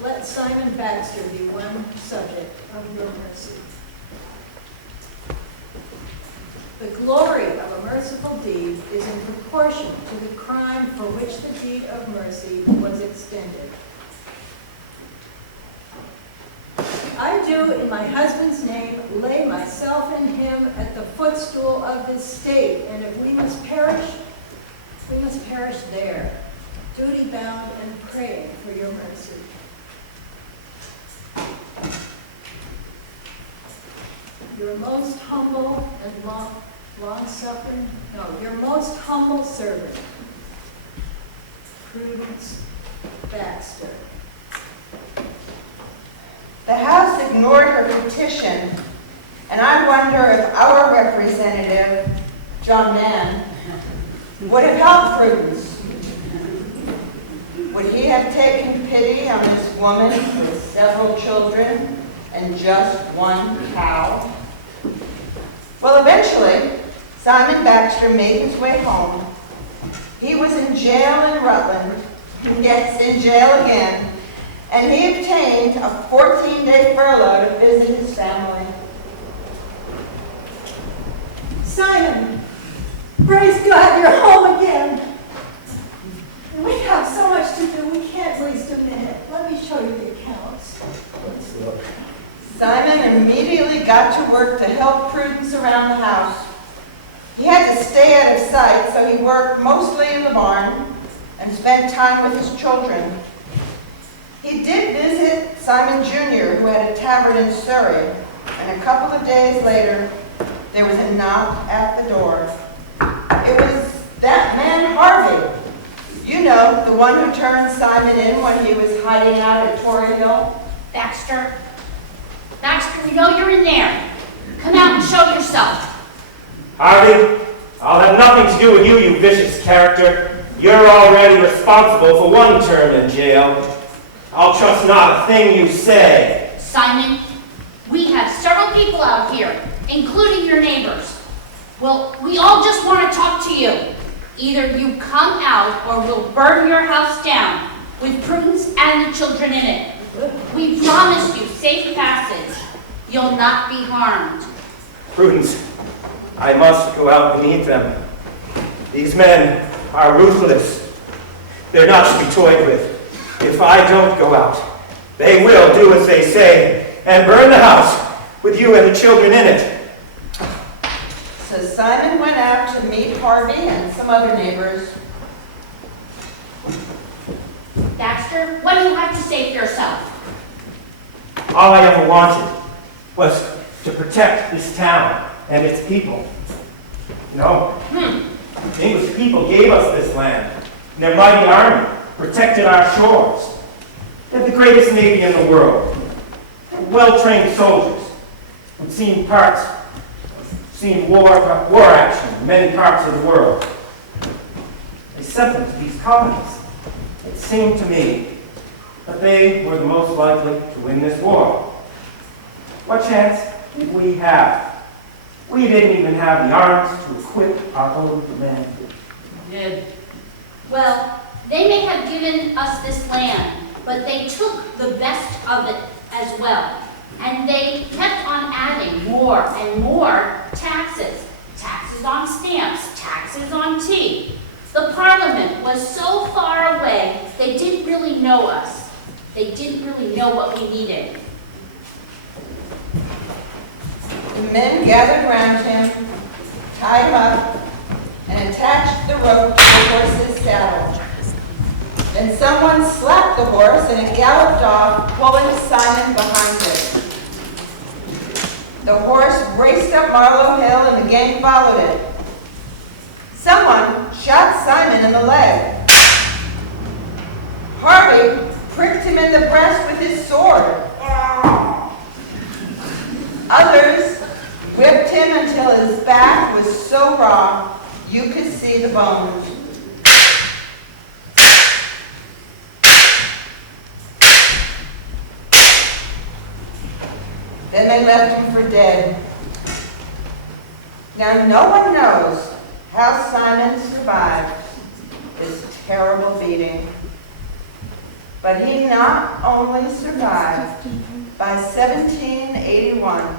let Simon Baxter be one subject of your mercy. The glory of a merciful deed is in proportion to the crime for which the deed of mercy was extended. I do, in my husband's name, lay myself and him at the footstool of this state, and if we must perish there, duty-bound and praying for your mercy. Your most humble and long-suffering, your most humble servant, Prudence Baxter. The House ignored her petition, and I wonder if our representative, John Mann, would have helped Prudence. Would he have taken pity on this woman with several children and just one cow? Well, eventually, Simon Baxter made his way home. He was in jail in Rutland, yes, in jail again, and he obtained a 14-day furlough to visit his family. Simon, praise God, you're home again. We have so much to do, we can't waste a minute. Let me show you the accounts. Simon immediately got to work to help Prudence around the house. He had to stay out of sight, so he worked mostly in the barn and spent time with his children. He did visit Simon Jr., who had a tavern in Surrey, and a couple of days later, there was a knock at the door. It was that man Harvey. You know, the one who turned Simon in when he was hiding out at Torrey Hill. Baxter, we know you're in there. Come out and show yourself. Harvey, I'll have nothing to do with you, you vicious character. You're already responsible for one term in jail. I'll trust not a thing you say. Simon, we have several people out here, including your neighbors. Well, we all just want to talk to you. Either you come out or we'll burn your house down with Prudence and the children in it. We promise you safe passage. You'll not be harmed. Prudence, I must go out and meet them. These men are ruthless. They're not to be toyed with. If I don't go out, they will do as they say and burn the house with you and the children in it. So Simon went out to meet Harvey and some other neighbors. Baxter, what do you have to say for yourself? All I ever wanted was to protect this town and its people. No, the English people gave us this land, and their mighty army protected our shores. They're the greatest navy in the world, well-trained soldiers, We've seen war action in many parts of the world. They sent them to these colonies. It seemed to me that they were the most likely to win this war. What chance did we have? We didn't even have the arms to equip our own men. Did. Well, they may have given us this land, but they took the best of it as well. And they kept on adding more and more taxes. Taxes on stamps, taxes on tea. The Parliament was so far away, they didn't really know us. They didn't really know what we needed. The men gathered round him, tied him up, and attached the rope to the horse's saddle. Then someone slapped the horse and it galloped off, pulling Simon behind it. The horse raced up Marlow Hill and the gang followed it. Someone shot Simon in the leg. Harvey pricked him in the breast with his sword. Others whipped him until his back was so raw you could see the bones. Then they left him for dead. Now no one knows how Simon survived this terrible beating. But he not only survived, by 1781,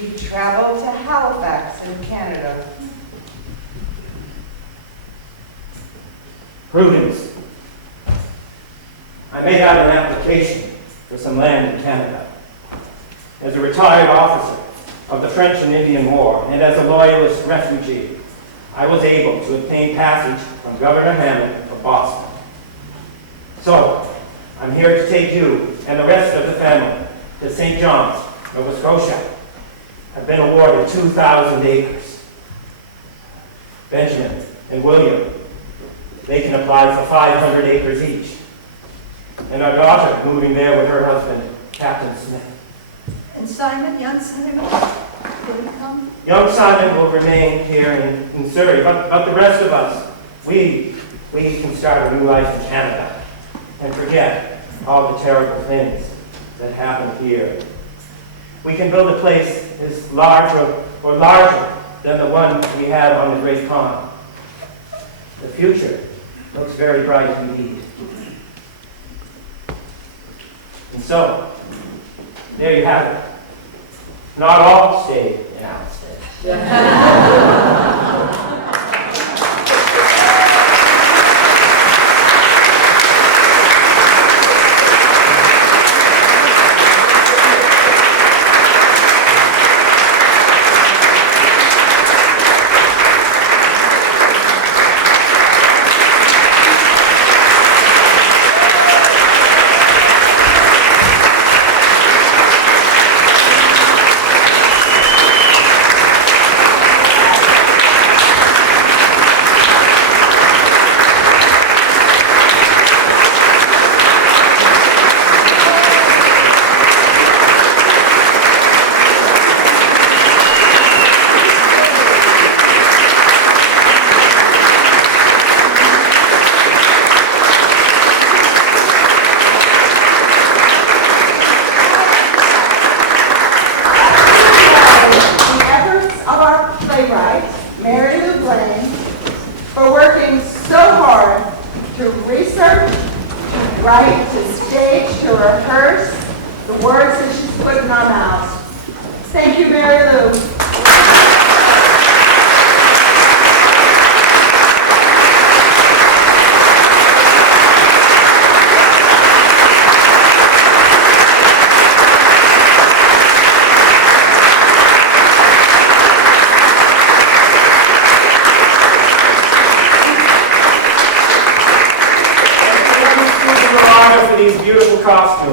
he traveled to Halifax in Canada. Prudence. I made out an application for some land in Canada. As a retired officer of the French and Indian War and as a loyalist refugee, I was able to obtain passage from Governor Hammond of Boston. So, I'm here to take you and the rest of the family to St. John's, Nova Scotia. I've been awarded 2,000 acres. Benjamin and William, they can apply for 500 acres each. And our daughter moving there with her husband, Captain Smith. And Simon, young Simon, did he come? Young Simon will remain here in Surrey, but the rest of us, we can start a new life in Canada and forget all the terrible things that happened here. We can build a place as large or larger than the one we have on the Great Pond. The future looks very bright indeed. And so, there you have it. Not all stayed in Alstead. right to stage, to rehearse the words that she's put in our mouths. Thank you, Mary Lou. For these beautiful costumes.